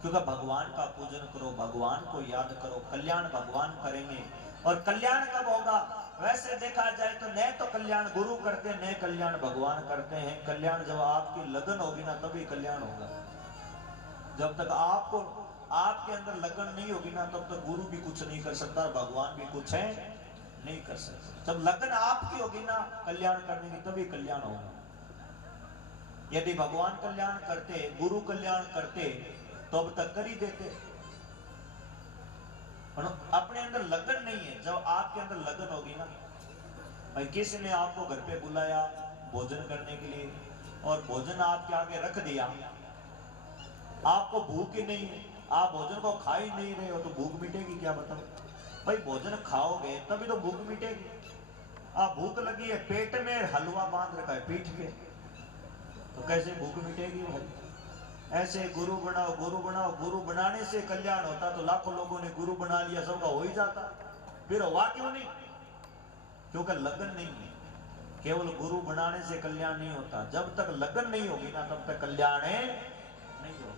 क्योंकि भगवान का पूजन करो, भगवान को याद करो, कल्याण भगवान करेंगे। और कल्याण कब होगा? वैसे देखा जाए तो न तो कल्याण गुरु करते हैं, न कल्याण भगवान करते हैं। कल्याण जब आपकी लगन होगी ना तभी कल्याण होगा। जब तक आपको आपके अंदर लगन नहीं होगी ना तब तक गुरु भी कुछ नहीं कर सकता, भगवान भी कुछ है नहीं कर सकता। जब लगन आपकी होगी ना कल्याण करने की तभी कल्याण होगा। यदि भगवान कल्याण करते, गुरु कल्याण करते तो अब तक कर ही देते। अपने अंदर लगन नहीं है, जब आपके अंदर लगन होगी ना, भाई किसी ने आपको घर पे बुलाया भोजन करने के लिए और भोजन आपके आगे रख दिया, आपको भूख ही नहीं है, आप भोजन को खा ही नहीं रहे हो तो भूख मिटेगी क्या? बताओ भाई, भोजन खाओगे तभी तो भूख मिटेगी। आप भूख लगी है, पेट में हलवा बांध रखा है पीठ पे, तो कैसे भूख मिटेगी भाई? ऐसे गुरु बनाओ, गुरु बनाओ, गुरु बनाने से कल्याण होता तो लाखों लोगों ने गुरु बना लिया, सबका हो ही जाता। फिर हुआ क्यों नहीं? क्योंकि लगन नहीं है। केवल गुरु बनाने से कल्याण नहीं होता, जब तक लगन नहीं होगी ना तब तक कल्याण नहीं होगा।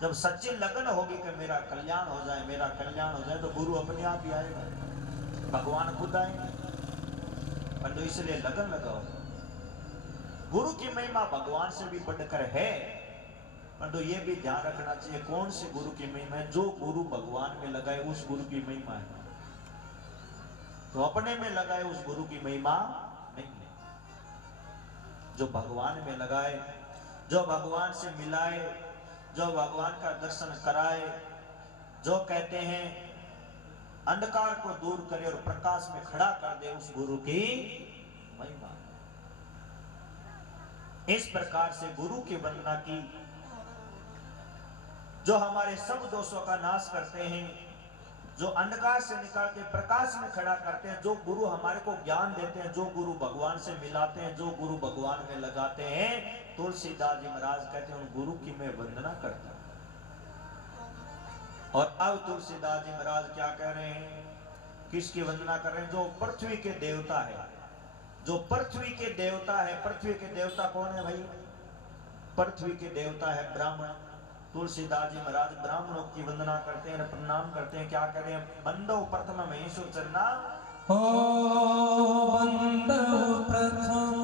जब सच्ची लगन होगी कि मेरा कल्याण हो जाए, मेरा कल्याण हो जाए, तो गुरु अपने आप ही आएगा, भगवान खुद आएंगे। पर तो इसलिए लगन लगाओ। गुरु की महिमा भगवान से भी बढ़कर है, पर तो ये भी ध्यान रखना चाहिए कौन से गुरु की महिमा है। जो गुरु भगवान में लगाए उस गुरु की महिमा है, तो अपने में लगाए उस गुरु की महिमा नहीं है। जो भगवान में लगाए, जो भगवान से मिलाए, जो भगवान का दर्शन कराए, जो कहते हैं अंधकार को दूर करे और प्रकाश में खड़ा कर दे, उस गुरु की महिमा। इस प्रकार से गुरु की वंदना की, जो हमारे सब दोषों का नाश करते हैं, जो अंधकार से निकाल के प्रकाश में खड़ा करते हैं, जो गुरु हमारे को ज्ञान देते हैं, जो गुरु भगवान से मिलाते हैं, जो गुरु भगवान में लगाते हैं। तुलसीदास जी महाराज कहते हैं उन गुरु की मैं वंदना करता हूं। और अब तुलसीदास जी महाराज क्या कह रहे हैं, किसकी वंदना कर रहे हैं? जो पृथ्वी के देवता है, जो पृथ्वी के देवता है। पृथ्वी के देवता कौन है भाई? पृथ्वी के देवता है ब्राह्मण। तुलसीदास जी महाराज ब्राह्मणों की वंदना करते हैं, प्रणाम करते हैं। क्या करें? बंदो प्रथम महेश्वर चरना, ओ बंदो प्रथम